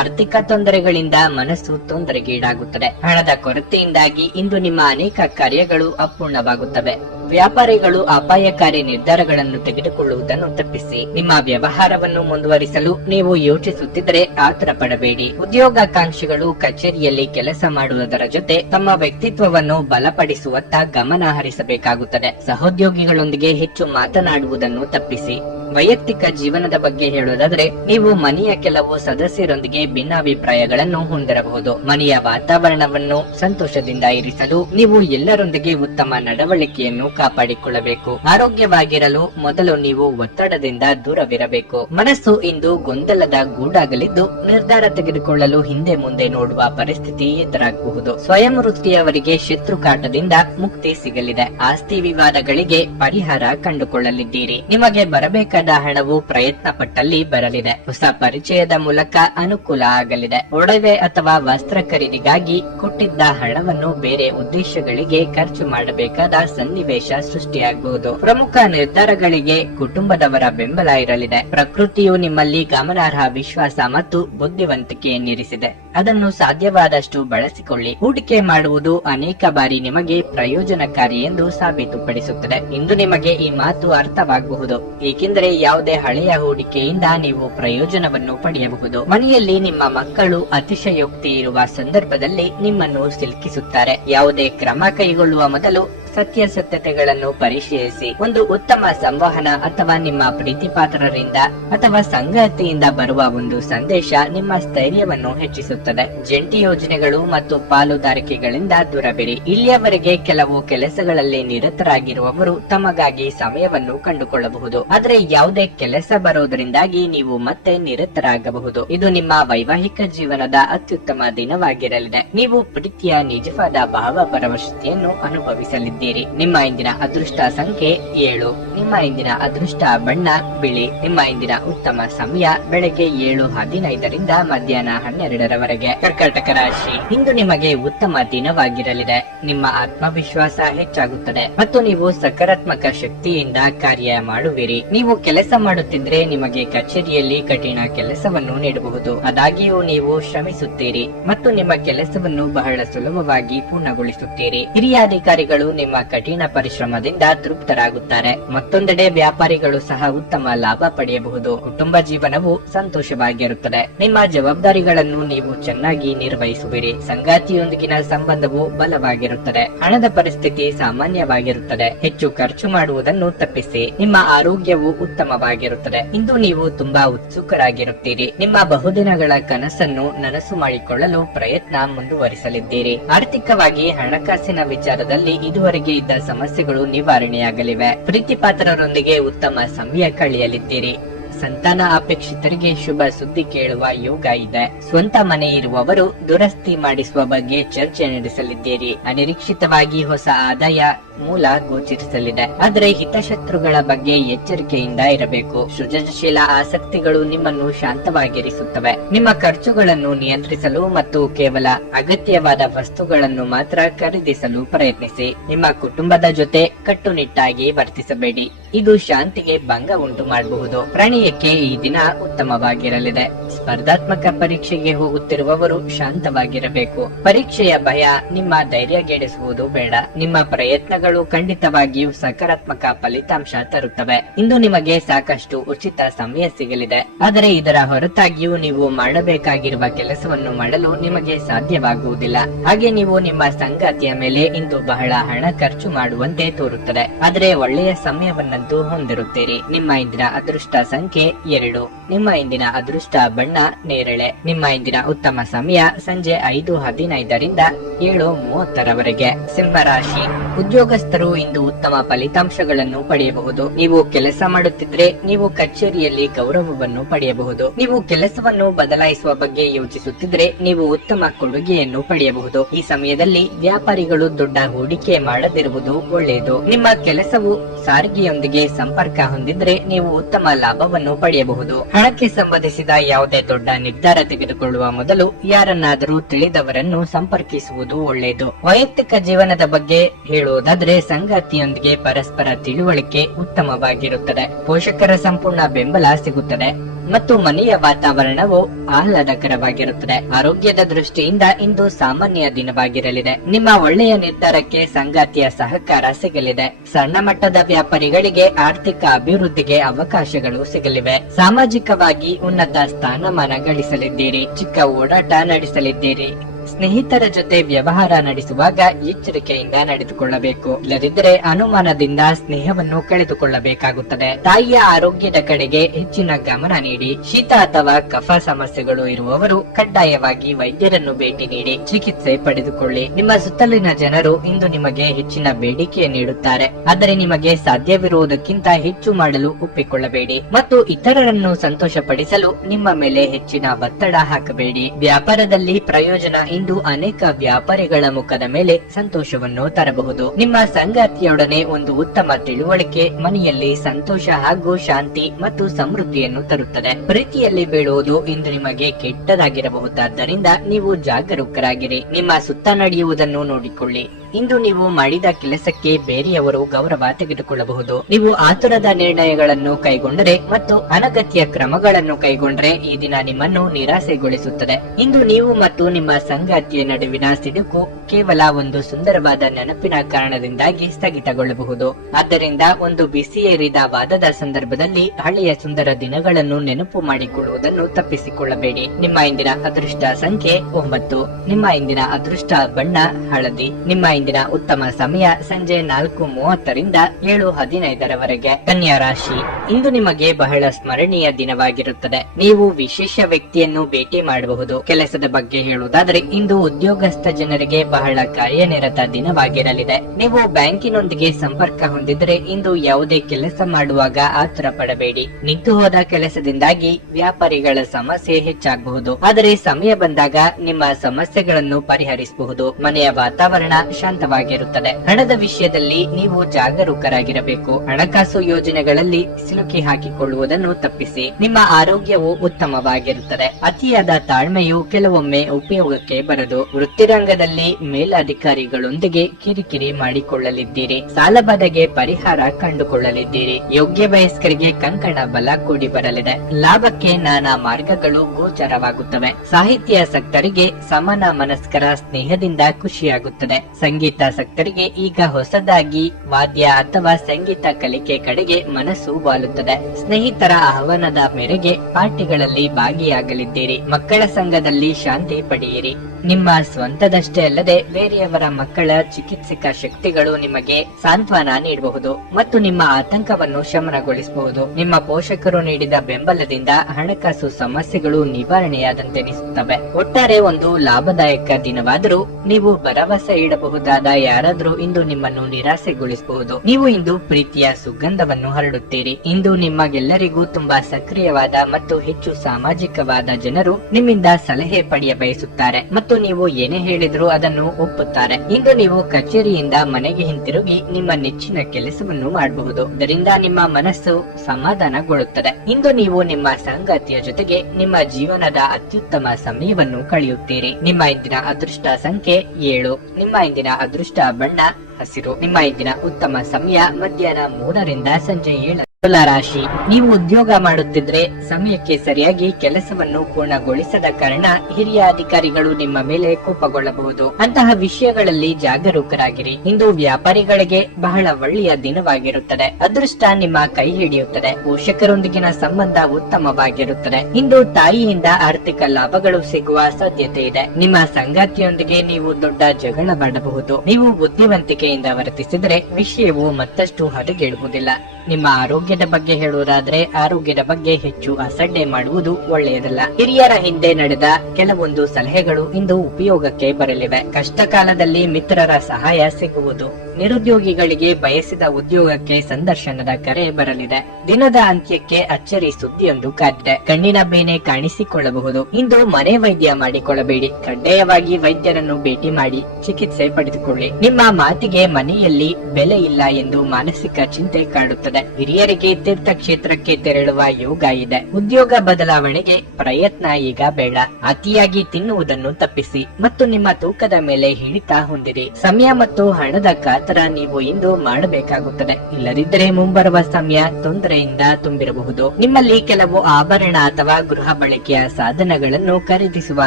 ಆರ್ಥಿಕ ತೊಂದರೆಗಳಿಂದ ಮನಸ್ಸು ತೊಂದರೆಗೀಡಾಗುತ್ತದೆ. ಹಣದ ಕೊರತೆಯಿಂದಾಗಿ ಇಂದು ನಿಮ್ಮ ಅನೇಕ ಕಾರ್ಯಗಳು ಅಪೂರ್ಣವಾಗುತ್ತವೆ. ವ್ಯಾಪಾರಿಗಳು ಅಪಾಯಕಾರಿ ನಿರ್ಧಾರಗಳನ್ನು ತೆಗೆದುಕೊಳ್ಳುವುದನ್ನು ತಪ್ಪಿಸಿ. ನಿಮ್ಮ ವ್ಯವಹಾರವನ್ನು ಮುಂದುವರಿಸಲು ನೀವು ಯೋಚಿಸುತ್ತಿದ್ದರೆ ಆತರ ಪಡಬೇಡಿ. ಉದ್ಯೋಗಾಕಾಂಕ್ಷಿಗಳು ಕಚೇರಿಯಲ್ಲಿ ಕೆಲಸ ಮಾಡುವುದರ ಜೊತೆ ತಮ್ಮ ವ್ಯಕ್ತಿತ್ವವನ್ನು ಬಲಪಡಿಸುವತ್ತ ಗಮನ ಹರಿಸಬೇಕಾಗುತ್ತದೆ. ಸಹೋದ್ಯೋಗಿಗಳೊಂದಿಗೆ ಹೆಚ್ಚು ಮಾತನಾಡುವುದನ್ನು ತಪ್ಪಿಸಿ. ವೈಯಕ್ತಿಕ ಜೀವನದ ಬಗ್ಗೆ ಹೇಳುವುದಾದ್ರೆ ನೀವು ಮನೆಯ ಕೆಲವು ಸದಸ್ಯರೊಂದಿಗೆ ಭಿನ್ನಾಭಿಪ್ರಾಯಗಳನ್ನು ಹೊಂದಿರಬಹುದು. ಮನೆಯ ವಾತಾವರಣವನ್ನು ಸಂತೋಷದಿಂದ ಇರಿಸಲು ನೀವು ಎಲ್ಲರೊಂದಿಗೆ ಉತ್ತಮ ನಡವಳಿಕೆಯನ್ನು ಕಾಪಾಡಿಕೊಳ್ಳಬೇಕು. ಆರೋಗ್ಯವಾಗಿರಲು ಮೊದಲು ನೀವು ಒತ್ತಡದಿಂದ ದೂರವಿರಬೇಕು. ಮನಸ್ಸು ಇಂದು ಗೊಂದಲದ ಗೂಡಾಗಲಿದ್ದು ನಿರ್ಧಾರ ತೆಗೆದುಕೊಳ್ಳಲು ಹಿಂದೆ ಮುಂದೆ ನೋಡುವ ಪರಿಸ್ಥಿತಿ ಎದುರಾಗಬಹುದು. ಸ್ವಯಂ ವೃತ್ತಿಯವರಿಗೆ ಶತ್ರು ಕಾಟದಿಂದ ಮುಕ್ತಿ ಸಿಗಲಿದೆ. ಆಸ್ತಿ ವಿವಾದಗಳಿಗೆ ಪರಿಹಾರ ಕಂಡುಕೊಳ್ಳಲಿದ್ದೀರಿ. ನಿಮಗೆ ಬರಬೇಕಾದ ಹಣವು ಪ್ರಯತ್ನ ಪಟ್ಟಲ್ಲಿ ಬರಲಿದೆ. ಹೊಸ ಪರಿಚಯದ ಮೂಲಕ ಅನುಕೂಲ ಆಗಲಿದೆ. ಒಡವೆ ಅಥವಾ ವಸ್ತ್ರ ಖರೀದಿಗಾಗಿ ಕೊಟ್ಟಿದ್ದ ಹಣವನ್ನು ಬೇರೆ ಉದ್ದೇಶಗಳಿಗೆ ಖರ್ಚು ಮಾಡಬೇಕಾದ ಸನ್ನಿವೇಶ ಸೃಷ್ಟಿಯಾಗಬಹುದು. ಪ್ರಮುಖ ನಿರ್ಧಾರಗಳಿಗೆ ಕುಟುಂಬದವರ ಬೆಂಬಲ ಇರಲಿದೆ. ಪ್ರಕೃತಿಯು ನಿಮ್ಮಲ್ಲಿ ಗಮನಾರ್ಹ ವಿಶ್ವಾಸ ಮತ್ತು ಬುದ್ಧಿವಂತಿಕೆಯನ್ನಿರಿಸಿದೆ. ಅದನ್ನು ಸಾಧ್ಯವಾದಷ್ಟು ಬಳಸಿಕೊಳ್ಳಿ. ಹೂಡಿಕೆ ಮಾಡುವುದು ಅನೇಕ ಬಾರಿ ನಿಮಗೆ ಪ್ರಯೋಜನಕಾರಿ ಎಂದು ಸಾಬೀತುಪಡಿಸುತ್ತದೆ. ಇಂದು ನಿಮಗೆ ಈ ಮಾತು ಅರ್ಥವಾಗಬಹುದು, ಏಕೆಂದರೆ ಯಾವುದೇ ಹಳೆಯ ಹೂಡಿಕೆಯಿಂದ ನೀವು ಪ್ರಯೋಜನವನ್ನು ಪಡೆಯಬಹುದು. ಮನೆಯಲ್ಲಿ ನಿಮ್ಮ ಮಕ್ಕಳು ಅತಿಶಯೋಕ್ತಿ ಇರುವ ಸಂದರ್ಭದಲ್ಲಿ ನಿಮ್ಮನ್ನು ಸಿಲುಕಿಸುತ್ತಾರೆ. ಯಾವುದೇ ಕ್ರಮ ಕೈಗೊಳ್ಳುವ ಮೊದಲು ಸತ್ಯಾಸತ್ಯತೆಗಳನ್ನು ಪರಿಶೀಲಿಸಿ. ಒಂದು ಉತ್ತಮ ಸಂವಹನ ಅಥವಾ ನಿಮ್ಮ ಪ್ರೀತಿಪಾತ್ರರಿಂದ ಅಥವಾ ಸಂಗಾತಿಯಿಂದ ಬರುವ ಒಂದು ಸಂದೇಶ ನಿಮ್ಮ ಸ್ಥೈರ್ಯವನ್ನು ಹೆಚ್ಚಿಸುತ್ತದೆ. ಜಂಟಿ ಯೋಜನೆಗಳು ಮತ್ತು ಪಾಲುದಾರಿಕೆಗಳಿಂದ ದೂರವಿರಿ. ಇಲ್ಲಿಯವರೆಗೆ ಕೆಲವು ಕೆಲಸಗಳಲ್ಲಿ ನಿರತರಾಗಿರುವವರು ತಮಗಾಗಿ ಸಮಯವನ್ನು ಕಂಡುಕೊಳ್ಳಬಹುದು. ಆದರೆ ಯಾವುದೇ ಕೆಲಸ ಬರುವುದರಿಂದಾಗಿ ನೀವು ಮತ್ತೆ ನಿರತರಾಗಬಹುದು. ಇದು ನಿಮ್ಮ ವೈವಾಹಿಕ ಜೀವನದ ಅತ್ಯುತ್ತಮ ದಿನವಾಗಿರಲಿದೆ. ನೀವು ಪ್ರೀತಿಯ ನಿಜವಾದ ಭಾವಪರವಶತೆಯನ್ನು ಅನುಭವಿಸಲಿದ್ದೀರಿ. ನಿಮ್ಮ ಇಂದಿನ ಅದೃಷ್ಟ ಸಂಖ್ಯೆ 7. ನಿಮ್ಮ ಇಂದಿನ ಅದೃಷ್ಟ ಬಣ್ಣ ಬಿಳಿ. ನಿಮ್ಮ ಇಂದಿನ ಉತ್ತಮ ಸಮಯ ಬೆಳಗ್ಗೆ 7:15 ಮಧ್ಯಾಹ್ನ 12ರವರೆಗೆ. ಕರ್ಕಾಟಕ ರಾಶಿ, ಇಂದು ನಿಮಗೆ ಉತ್ತಮ ದಿನವಾಗಿರಲಿದೆ. ನಿಮ್ಮ ಆತ್ಮವಿಶ್ವಾಸ ಹೆಚ್ಚಾಗುತ್ತದೆ ಮತ್ತು ನೀವು ಸಕಾರಾತ್ಮಕ ಶಕ್ತಿಯಿಂದ ಕಾರ್ಯ ಮಾಡುವಿರಿ. ನೀವು ಕೆಲಸ ಮಾಡುತ್ತಿದ್ರೆ ನಿಮಗೆ ಕಚೇರಿಯಲ್ಲಿ ಕಠಿಣ ಕೆಲಸವನ್ನು ನೀಡಬಹುದು. ಆದಾಗ್ಯೂ ನೀವು ಶ್ರಮಿಸುತ್ತೀರಿ ಮತ್ತು ನಿಮ್ಮ ಕೆಲಸವನ್ನು ಬಹಳ ಸುಲಭವಾಗಿ ಪೂರ್ಣಗೊಳಿಸುತ್ತೀರಿ. ಹಿರಿಯ ಅಧಿಕಾರಿಗಳು ನಿಮ್ಮ ಕಠಿಣ ಪರಿಶ್ರಮದಿಂದ ತೃಪ್ತರಾಗುತ್ತಾರೆ. ಮತ್ತೊಂದೆಡೆ ವ್ಯಾಪಾರಿಗಳು ಸಹ ಉತ್ತಮ ಲಾಭ ಪಡೆಯಬಹುದು. ಕುಟುಂಬ ಜೀವನವು ಸಂತೋಷವಾಗಿರುತ್ತದೆ. ನಿಮ್ಮ ಜವಾಬ್ದಾರಿಗಳನ್ನು ನೀವು ಚೆನ್ನಾಗಿ ನಿರ್ವಹಿಸುವಿರಿ. ಸಂಗಾತಿಯೊಂದಿಗಿನ ಸಂಬಂಧವು ಬಲವಾಗಿರುತ್ತದೆ. ಹಣದ ಪರಿಸ್ಥಿತಿ ಸಾಮಾನ್ಯವಾಗಿರುತ್ತದೆ. ಹೆಚ್ಚು ಖರ್ಚು ಮಾಡುವುದನ್ನು ತಪ್ಪಿಸಿ. ನಿಮ್ಮ ಆರೋಗ್ಯವು ಉತ್ತಮವಾಗಿರುತ್ತದೆ. ಇಂದು ನೀವು ತುಂಬಾ ಉತ್ಸುಕರಾಗಿರುತ್ತೀರಿ. ನಿಮ್ಮ ಬಹುದಿನಗಳ ಕನಸನ್ನು ನನಸು ಮಾಡಿಕೊಳ್ಳಲು ಪ್ರಯತ್ನ ಮುಂದುವರಿಸಲಿದ್ದೀರಿ. ಆರ್ಥಿಕವಾಗಿ ಹಣಕಾಸಿನ ವಿಚಾರದಲ್ಲಿ ಇದುವರೆಗೆ ಇದ್ದ ಸಮಸ್ಯೆಗಳು ನಿವಾರಣೆಯಾಗಲಿವೆ. ಪ್ರೀತಿಪಾತ್ರರೊಂದಿಗೆ ಉತ್ತಮ ಸಮಯ ಕಳೆಯಲಿದ್ದೀರಿ. ಸಂತಾನ ಅಪೇಕ್ಷಿತರಿಗೆ ಶುಭ ಸುದ್ದಿ ಕೇಳುವ ಯೋಗ ಇದೆ. ಸ್ವಂತ ಮನೆ ಇರುವವರು ದುರಸ್ತಿ ಮಾಡಿಸುವ ಬಗ್ಗೆ ಚರ್ಚೆ ನಡೆಸಲಿದ್ದೀರಿ. ಅನಿರೀಕ್ಷಿತವಾಗಿ ಹೊಸ ಆದಾಯ ಮೂಲ ಗೋಚರಿಸಲಿದೆ. ಆದರೆ ಹಿತಶತ್ರುಗಳ ಬಗ್ಗೆ ಎಚ್ಚರಿಕೆಯಿಂದ ಇರಬೇಕು. ಸೃಜನಶೀಲ ಆಸಕ್ತಿಗಳು ನಿಮ್ಮನ್ನು ಶಾಂತವಾಗಿರಿಸುತ್ತವೆ. ನಿಮ್ಮ ಖರ್ಚುಗಳನ್ನು ನಿಯಂತ್ರಿಸಲು ಮತ್ತು ಕೇವಲ ಅಗತ್ಯವಾದ ವಸ್ತುಗಳನ್ನು ಮಾತ್ರ ಖರೀದಿಸಲು ಪ್ರಯತ್ನಿಸಿ. ನಿಮ್ಮ ಕುಟುಂಬದ ಜೊತೆ ಕಟ್ಟುನಿಟ್ಟಾಗಿ ವರ್ತಿಸಬೇಡಿ. ಇದು ಶಾಂತಿಗೆ ಭಂಗ ಉಂಟು ಮಾಡಬಹುದು. ಪ್ರಣಯಕ್ಕೆ ಈ ದಿನ ಉತ್ತಮವಾಗಿರಲಿದೆ. ಸ್ಪರ್ಧಾತ್ಮಕ ಪರೀಕ್ಷೆಗೆ ಹೋಗುತ್ತಿರುವವರು ಶಾಂತವಾಗಿರಬೇಕು. ಪರೀಕ್ಷೆಯ ಭಯ ನಿಮ್ಮ ಧೈರ್ಯಗೆಡಿಸುವುದು ಬೇಡ. ನಿಮ್ಮ ಪ್ರಯತ್ನಗಳು ಖಂಡಿತವಾಗಿಯೂ ಸಕಾರಾತ್ಮಕ ಫಲಿತಾಂಶ ತರುತ್ತವೆ. ಇಂದು ನಿಮಗೆ ಸಾಕಷ್ಟು ಉಚಿತ ಸಮಯ ಸಿಗಲಿದೆ. ಆದರೆ ಇದರ ಹೊರತಾಗಿಯೂ ನೀವು ಮಾಡಬೇಕಾಗಿರುವ ಕೆಲಸವನ್ನು ಮಾಡಲು ನಿಮಗೆ ಸಾಧ್ಯವಾಗುವುದಿಲ್ಲ. ಹಾಗೆ ನೀವು ನಿಮ್ಮ ಸಂಗಾತಿಯ ಮೇಲೆ ಇಂದು ಬಹಳ ಹಣ ಖರ್ಚು ಮಾಡುವಂತೆ ತೋರುತ್ತದೆ. ಆದರೆ ಒಳ್ಳೆಯ ಸಮಯವನ್ನಂತೂ ಹೊಂದಿರುತ್ತೀರಿ. ನಿಮ್ಮ ಇಂದಿನ ಅದೃಷ್ಟ ಸಂಖ್ಯೆ 2. ನಿಮ್ಮ ಇಂದಿನ ಅದೃಷ್ಟ ಬಣ್ಣ ನೇರಳೆ. ನಿಮ್ಮ ಇಂದಿನ ಉತ್ತಮ ಸಮಯ ಸಂಜೆ 5:15 7:30ರವರೆಗೆ. ಸಿಂಹರಾಶಿ, ಉದ್ಯೋಗಸ್ಥರು ಇಂದು ಉತ್ತಮ ಫಲಿತಾಂಶಗಳನ್ನು ಪಡೆಯಬಹುದು. ನೀವು ಕೆಲಸ ಮಾಡುತ್ತಿದ್ರೆ ನೀವು ಕಚೇರಿಯಲ್ಲಿ ಗೌರವವನ್ನು ಪಡೆಯಬಹುದು. ನೀವು ಕೆಲಸವನ್ನು ಬದಲಾಯಿಸುವ ಬಗ್ಗೆ ಯೋಚಿಸುತ್ತಿದ್ರೆ ನೀವು ಉತ್ತಮ ಕೊಡುಗೆಯನ್ನು ಪಡೆಯಬಹುದು. ಈ ಸಮಯದಲ್ಲಿ ವ್ಯಾಪಾರಿಗಳು ದೊಡ್ಡ ಹೂಡಿಕೆ ಮಾಡದಿರುವುದು ಒಳ್ಳೆಯದು. ನಿಮ್ಮ ಕೆಲಸವು ಸಾರಿಗೆಯೊಂದಿಗೆ ಸಂಪರ್ಕ ಹೊಂದಿದ್ರೆ ನೀವು ಉತ್ತಮ ಲಾಭವನ್ನು ಪಡೆಯಬಹುದು. ಹಣಕ್ಕೆ ಸಂಬಂಧಿಸಿದ ಯಾವುದೇ ದೊಡ್ಡ ನಿರ್ಧಾರ ತೆಗೆದುಕೊಳ್ಳುವ ಮೊದಲು ಯಾರನ್ನಾದರೂ ತಿಳಿದವರನ್ನು ಸಂಪರ್ಕಿಸುವುದು ಒಳ್ಳೆಯದು. ವೈಯಕ್ತಿಕ ಜೀವನದ ಬಗ್ಗೆ ಹೇಳುವುದಾದ್ರೆ ಸಂಗಾತಿಯೊಂದಿಗೆ ಪರಸ್ಪರ ತಿಳುವಳಿಕೆ ಉತ್ತಮವಾಗಿರುತ್ತದೆ. ಪೋಷಕರ ಸಂಪೂರ್ಣ ಬೆಂಬಲ ಸಿಗುತ್ತದೆ ಮತ್ತು ಮನೆಯ ವಾತಾವರಣವು ಆಹ್ಲಾದಕರವಾಗಿರುತ್ತದೆ. ಆರೋಗ್ಯದ ದೃಷ್ಟಿಯಿಂದ ಇಂದು ಸಾಮಾನ್ಯ ದಿನವಾಗಿರಲಿದೆ. ನಿಮ್ಮ ಒಳ್ಳೆಯ ನಿರ್ಧಾರಕ್ಕೆ ಸಂಗಾತಿಯ ಸಹಕಾರ ಸಿಗಲಿದೆ. ಸಣ್ಣ ಮಟ್ಟದ ವ್ಯಾಪಾರಿಗಳಿಗೆ ಆರ್ಥಿಕ ಅಭಿವೃದ್ಧಿಗೆ ಅವಕಾಶಗಳು ಸಿಗಲಿವೆ. ಸಾಮಾಜಿಕವಾಗಿ ಉನ್ನತ ಸ್ಥಾನಮಾನ ಗಳಿಸಲಿದ್ದೀರಿ. ಚಿಕ್ಕ ಓಡಾಟ ನಡೆಸಲಿದ್ದೀರಿ. ಸ್ನೇಹಿತರ ಜೊತೆ ವ್ಯವಹಾರ ನಡೆಸುವಾಗ ಎಚ್ಚರಿಕೆಯಿಂದ ನಡೆದುಕೊಳ್ಳಬೇಕು. ಇಲ್ಲದಿದ್ದರೆ ಅನುಮಾನದಿಂದ ಸ್ನೇಹವನ್ನು ಕಳೆದುಕೊಳ್ಳಬೇಕಾಗುತ್ತದೆ. ತಾಯಿಯ ಆರೋಗ್ಯದ ಕಡೆಗೆ ಹೆಚ್ಚಿನ ಗಮನ ನೀಡಿ. ಶೀತ ಅಥವಾ ಕಫ ಸಮಸ್ಯೆಗಳು ಇರುವವರು ಕಡ್ಡಾಯವಾಗಿ ವೈದ್ಯರನ್ನು ಭೇಟಿ ನೀಡಿ ಚಿಕಿತ್ಸೆ ಪಡೆದುಕೊಳ್ಳಿ. ನಿಮ್ಮ ಸುತ್ತಲಿನ ಜನರು ಇಂದು ನಿಮಗೆ ಹೆಚ್ಚಿನ ಬೇಡಿಕೆ ನೀಡುತ್ತಾರೆ, ಆದರೆ ನಿಮಗೆ ಸಾಧ್ಯವಿರುವುದಕ್ಕಿಂತ ಹೆಚ್ಚು ಮಾಡಲು ಒಪ್ಪಿಕೊಳ್ಳಬೇಡಿ ಮತ್ತು ಇತರರನ್ನು ಸಂತೋಷಪಡಿಸಲು ನಿಮ್ಮ ಮೇಲೆ ಹೆಚ್ಚಿನ ಒತ್ತಡ ಹಾಕಬೇಡಿ. ವ್ಯಾಪಾರದಲ್ಲಿ ಪ್ರಯೋಜನ ಇಂದು ಅನೇಕ ವ್ಯಾಪಾರಿಗಳ ಮುಖದ ಮೇಲೆ ಸಂತೋಷವನ್ನು ತರಬಹುದು. ನಿಮ್ಮ ಸಂಗಾತಿಯೊಡನೆ ಒಂದು ಉತ್ತಮ ತಿಳುವಳಿಕೆ ಮನೆಯಲ್ಲಿ ಸಂತೋಷ ಹಾಗೂ ಶಾಂತಿ ಮತ್ತು ಸಮೃದ್ಧಿಯನ್ನು ತರುತ್ತದೆ. ಪ್ರೀತಿಯಲ್ಲಿ ಬೀಳುವುದು ಇಂದು ನಿಮಗೆ ಕೆಟ್ಟದಾಗಿರಬಹುದಾದ್ದರಿಂದ ನೀವು ಜಾಗರೂಕರಾಗಿರಿ. ನಿಮ್ಮ ಸುತ್ತ ನಡೆಯುವುದನ್ನು ನೋಡಿಕೊಳ್ಳಿ. ಇಂದು ನೀವು ಮಾಡಿದ ಕೆಲಸಕ್ಕೆ ಬೇರೆಯವರು ಗೌರವ ತೆಗೆದುಕೊಳ್ಳಬಹುದು. ನೀವು ಆತುರದ ನಿರ್ಣಯಗಳನ್ನು ಕೈಗೊಂಡರೆ ಮತ್ತು ಅನಗತ್ಯ ಕ್ರಮಗಳನ್ನು ಕೈಗೊಂಡರೆ ಈ ದಿನ ನಿಮ್ಮನ್ನು ನಿರಾಸೆಗೊಳಿಸುತ್ತದೆ. ಇಂದು ನೀವು ಮತ್ತು ನಿಮ್ಮ ಸಂಗಾತಿಯ ನಡುವಿನ ಸಿಡುಕು ಕೇವಲ ಒಂದು ಸುಂದರವಾದ ನೆನಪಿನ ಕಾರಣದಿಂದಾಗಿ ಸ್ಥಗಿತಗೊಳ್ಳಬಹುದು. ಆದ್ದರಿಂದ ಒಂದು ಬಿಸಿಯೇರಿದ ವಾದದ ಸಂದರ್ಭದಲ್ಲಿ ಹಳೆಯ ಸುಂದರ ದಿನಗಳನ್ನು ನೆನಪು ಮಾಡಿಕೊಳ್ಳುವುದನ್ನು ತಪ್ಪಿಸಿಕೊಳ್ಳಬೇಡಿ. ನಿಮ್ಮ ಇಂದಿನ ಅದೃಷ್ಟ ಸಂಖ್ಯೆ 9. ನಿಮ್ಮ ಇಂದಿನ ಅದೃಷ್ಟ ಬಣ್ಣ ಹಳದಿ. ನಿಮ್ಮ ಇಂದಿನ ಉತ್ತಮ ಸಮಯ ಸಂಜೆ 4:30 ರಿಂದ 7:15 ಕನ್ಯಾ ರಾಶಿ. ಇಂದು ನಿಮಗೆ ಬಹಳ ಸ್ಮರಣೀಯ ದಿನವಾಗಿರುತ್ತದೆ. ನೀವು ವಿಶೇಷ ವ್ಯಕ್ತಿಯನ್ನು ಭೇಟಿ ಮಾಡಬಹುದು. ಕೆಲಸದ ಬಗ್ಗೆ ಹೇಳುವುದಾದರೆ ಇಂದು ಉದ್ಯೋಗಸ್ಥ ಜನರಿಗೆ ಬಹಳ ಕಾರ್ಯನಿರತ ದಿನವಾಗಿರಲಿದೆ. ನೀವು ಬ್ಯಾಂಕಿನೊಂದಿಗೆ ಸಂಪರ್ಕ ಹೊಂದಿದರೆ ಇಂದು ಯಾವುದೇ ಕೆಲಸ ಮಾಡುವಾಗ ಆತುರ ಪಡಬೇಡಿ. ನಿಂತು ಹೋದ ಕೆಲಸದಿಂದಾಗಿ ವ್ಯಾಪಾರಿಗಳ ಸಮಸ್ಯೆ ಹೆಚ್ಚಾಗಬಹುದು, ಆದರೆ ಸಮಯ ಬಂದಾಗ ನಿಮ್ಮ ಸಮಸ್ಯೆಗಳನ್ನು ಪರಿಹರಿಸಬಹುದು. ಮನೆಯ ವಾತಾವರಣ ಶಾಂತವಾಗಿರುತ್ತದೆ. ಹಣದ ವಿಷಯದಲ್ಲಿ ನೀವು ಜಾಗರೂಕರಾಗಿರಬೇಕು. ಹಣಕಾಸು ಯೋಜನೆಗಳಲ್ಲಿ ಸಿಲುಕಿ ಹಾಕಿಕೊಳ್ಳುವುದನ್ನು ತಪ್ಪಿಸಿ. ನಿಮ್ಮ ಆರೋಗ್ಯವು ಉತ್ತಮವಾಗಿರುತ್ತದೆ. ಅತಿಯಾದ ತಾಳ್ಮೆಯು ಕೆಲವೊಮ್ಮೆ ಉಪಯೋಗಕ್ಕೆ ಬರದು. ವೃತ್ತಿರಂಗದಲ್ಲಿ ಮೇಲಧಿಕಾರಿಗಳೊಂದಿಗೆ ಕಿರಿಕಿರಿ ಮಾಡಿಕೊಳ್ಳಲಿದ್ದೀರಿ. ಸಾಲಬಾಧೆಗೆ ಪರಿಹಾರ ಕಂಡುಕೊಳ್ಳಲಿದ್ದೀರಿ. ಯೋಗ್ಯ ವಯಸ್ಕರಿಗೆ ಕಂಕಣ ಬಲ ಕೂಡಿ ಬರಲಿದೆ. ಲಾಭಕ್ಕೆ ನಾನಾ ಮಾರ್ಗಗಳು ಗೋಚರವಾಗುತ್ತವೆ. ಸಾಹಿತ್ಯಾಸಕ್ತರಿಗೆ ಸಮಾನ ಮನಸ್ಕರ ಸ್ನೇಹದಿಂದ ಖುಷಿಯಾಗುತ್ತದೆ. ಸಂಗೀತಾಸಕ್ತರಿಗೆ ಈಗ ಹೊಸದಾಗಿ ವಾದ್ಯ ಅಥವಾ ಸಂಗೀತ ಕಲಿಕೆ ಕಡೆಗೆ ಮನಸ್ಸು ವಾಲುತ್ತದೆ. ಸ್ನೇಹಿತರ ಆಹ್ವಾನದ ಮೇರೆಗೆ ಪಾರ್ಟಿಗಳಲ್ಲಿ ಭಾಗಿಯಾಗಲಿದ್ದೀರಿ. ಮಕ್ಕಳ ಸಂಘದಲ್ಲಿ ಶಾಂತಿ ಪಡೆಯಿರಿ. ನಿಮ್ಮ ಸ್ವಂತದಷ್ಟೇ ಅಲ್ಲದೆ ಬೇರೆಯವರ ಮಕ್ಕಳ ಚಿಕಿತ್ಸಕ ಶಕ್ತಿಗಳು ನಿಮಗೆ ಸಾಂತ್ವನ ನೀಡಬಹುದು ಮತ್ತು ನಿಮ್ಮ ಆತಂಕವನ್ನು ಶಮನಗೊಳಿಸಬಹುದು. ನಿಮ್ಮ ಪೋಷಕರು ನೀಡಿದ ಬೆಂಬಲದಿಂದ ಹಣಕಾಸು ಸಮಸ್ಯೆಗಳು ನಿವಾರಣೆಯಾದಂತೆನಿಸುತ್ತವೆ. ಒಟ್ಟಾರೆ ಒಂದು ಲಾಭದಾಯಕ ದಿನವಾದರೂ ನೀವು ಭರವಸೆ ಇಡಬಹುದಾದ ಯಾರಾದರೂ ಇಂದು ನಿಮ್ಮನ್ನು ನಿರಾಸೆಗೊಳಿಸಬಹುದು. ನೀವು ಇಂದು ಪ್ರೀತಿಯ ಸುಗಂಧವನ್ನು ಹರಡುತ್ತೀರಿ. ಇಂದು ನಿಮಗೆಲ್ಲರಿಗೂ ತುಂಬಾ ಸಕ್ರಿಯವಾದ ಮತ್ತು ಹೆಚ್ಚು ಸಾಮಾಜಿಕವಾದ ಜನರು ನಿಮ್ಮಿಂದ ಸಲಹೆ ಪಡೆಯ ಬಯಸುತ್ತಾರೆ ಮತ್ತು ನೀವು ಏನೇ ಹೇಳಿದರೂ ಅದನ್ನು ಒಪ್ಪುತ್ತಾರೆ. ಇಂದು ನೀವು ಕಚೇರಿಯಿಂದ ಮನೆಗೆ ಹಿಂತಿರುಗಿ ನಿಮ್ಮ ನೆಚ್ಚಿನ ಕೆಲಸವನ್ನು ಮಾಡಬಹುದು. ಇದರಿಂದ ನಿಮ್ಮ ಮನಸ್ಸು ಸಮಾಧಾನಗೊಳ್ಳುತ್ತದೆ. ಇಂದು ನೀವು ನಿಮ್ಮ ಸಂಗಾತಿಯ ಜೊತೆಗೆ ನಿಮ್ಮ ಜೀವನದ ಅತ್ಯುತ್ತಮ ಸಮಯವನ್ನು ಕಳೆಯುತ್ತೀರಿ. ನಿಮ್ಮ ಇಂದಿನ ಅದೃಷ್ಟ ಸಂಖ್ಯೆ 7. ನಿಮ್ಮ ಇಂದಿನ ಅದೃಷ್ಟ ಬಣ್ಣ ಹಸಿರು. ನಿಮ್ಮ ಇಂದಿನ ಉತ್ತಮ ಸಮಯ ಮಧ್ಯಾಹ್ನ 3 ರಿಂದ ಸಂಜೆ 7. ತುಲಾ ರಾಶಿ. ನೀವು ಉದ್ಯೋಗ ಮಾಡುತ್ತಿದ್ರೆ ಸಮಯಕ್ಕೆ ಸರಿಯಾಗಿ ಕೆಲಸವನ್ನು ಪೂರ್ಣಗೊಳಿಸದ ಕಾರಣ ಹಿರಿಯ ಅಧಿಕಾರಿಗಳು ನಿಮ್ಮ ಮೇಲೆ ಕೋಪಗೊಳ್ಳಬಹುದು. ಅಂತಹ ವಿಷಯಗಳಲ್ಲಿ ಜಾಗರೂಕರಾಗಿರಿ. ಇಂದು ವ್ಯಾಪಾರಿಗಳಿಗೆ ಬಹಳ ಒಳ್ಳೆಯ ದಿನವಾಗಿರುತ್ತದೆ. ಅದೃಷ್ಟ ನಿಮ್ಮ ಕೈ ಹಿಡಿಯುತ್ತದೆ. ಪೋಷಕರೊಂದಿಗಿನ ಸಂಬಂಧ ಉತ್ತಮವಾಗಿರುತ್ತದೆ. ಇಂದು ತಾಯಿಯಿಂದ ಆರ್ಥಿಕ ಲಾಭಗಳು ಸಿಗುವ ಸಾಧ್ಯತೆ ಇದೆ. ನಿಮ್ಮ ಸಂಗಾತಿಯೊಂದಿಗೆ ನೀವು ದೊಡ್ಡ ಜಗಳ ಮಾಡಬಹುದು. ನೀವು ಬುದ್ಧಿವಂತಿಕೆಯಿಂದ ವರ್ತಿಸಿದರೆ ವಿಷಯವು ಮತ್ತಷ್ಟು ಹದಗೆಡುವುದಿಲ್ಲ. ನಿಮ್ಮ ಆರೋಗ್ಯದ ಬಗ್ಗೆ ಹೇಳುವುದಾದ್ರೆ ಆರೋಗ್ಯದ ಬಗ್ಗೆ ಹೆಚ್ಚು ಅಸಡ್ಡೆ ಮಾಡುವುದು ಒಳ್ಳೆಯದಲ್ಲ. ಹಿರಿಯರ ಹಿಂದೆ ನಡೆದ ಕೆಲವೊಂದು ಸಲಹೆಗಳು ಇಂದು ಉಪಯೋಗಕ್ಕೆ ಬರಲಿವೆ. ಕಷ್ಟ ಕಾಲದಲ್ಲಿ ಮಿತ್ರರ ಸಹಾಯ ಸಿಗುವುದು. ನಿರುದ್ಯೋಗಿಗಳಿಗೆ ಬಯಸಿದ ಉದ್ಯೋಗಕ್ಕೆ ಸಂದರ್ಶನದ ಕರೆ ಬರಲಿದೆ. ದಿನದ ಅಂತ್ಯಕ್ಕೆ ಅಚ್ಚರಿ ಸುದ್ದಿಯೊಂದು ಕಾದಿದೆ. ಕಣ್ಣಿನ ಬೇನೆ ಕಾಣಿಸಿಕೊಳ್ಳಬಹುದು. ಇಂದು ಮನೆ ವೈದ್ಯ ಮಾಡಿಕೊಳ್ಳಬೇಡಿ. ಕಡ್ಡಾಯವಾಗಿ ವೈದ್ಯರನ್ನು ಭೇಟಿ ಮಾಡಿ ಚಿಕಿತ್ಸೆ ಪಡೆದುಕೊಳ್ಳಿ. ನಿಮ್ಮ ಮಾತಿಗೆ ಮನೆಯಲ್ಲಿ ಬೆಲೆ ಇಲ್ಲ ಎಂದು ಮಾನಸಿಕ ಚಿಂತೆ ಕಾಡುತ್ತದೆ. ಹಿರಿಯರಿಗೆ ತೀರ್ಥಕ್ಷೇತ್ರಕ್ಕೆ ತೆರಳುವ ಯೋಗ ಇದೆ. ಉದ್ಯೋಗ ಬದಲಾವಣೆಗೆ ಪ್ರಯತ್ನ ಈಗ ಬೇಡ. ಅತಿಯಾಗಿ ತಿನ್ನುವುದನ್ನು ತಪ್ಪಿಸಿ ಮತ್ತು ನಿಮ್ಮ ತೂಕದ ಮೇಲೆ ಹಿಡಿತ ಹೊಂದಿರಿ. ಸಮಯ ಮತ್ತು ಹಣದ ಕಾತರ ನೀವು ಇಂದು ಮಾಡಬೇಕಾಗುತ್ತದೆ. ಇಲ್ಲದಿದ್ದರೆ ಮುಂಬರುವ ಸಮಯ ತೊಂದರೆಯಿಂದ ತುಂಬಿರಬಹುದು. ನಿಮ್ಮಲ್ಲಿ ಕೆಲವು ಆಭರಣ ಅಥವಾ ಗೃಹ ಬಳಕೆಯ ಸಾಧನಗಳನ್ನು ಖರೀದಿಸುವ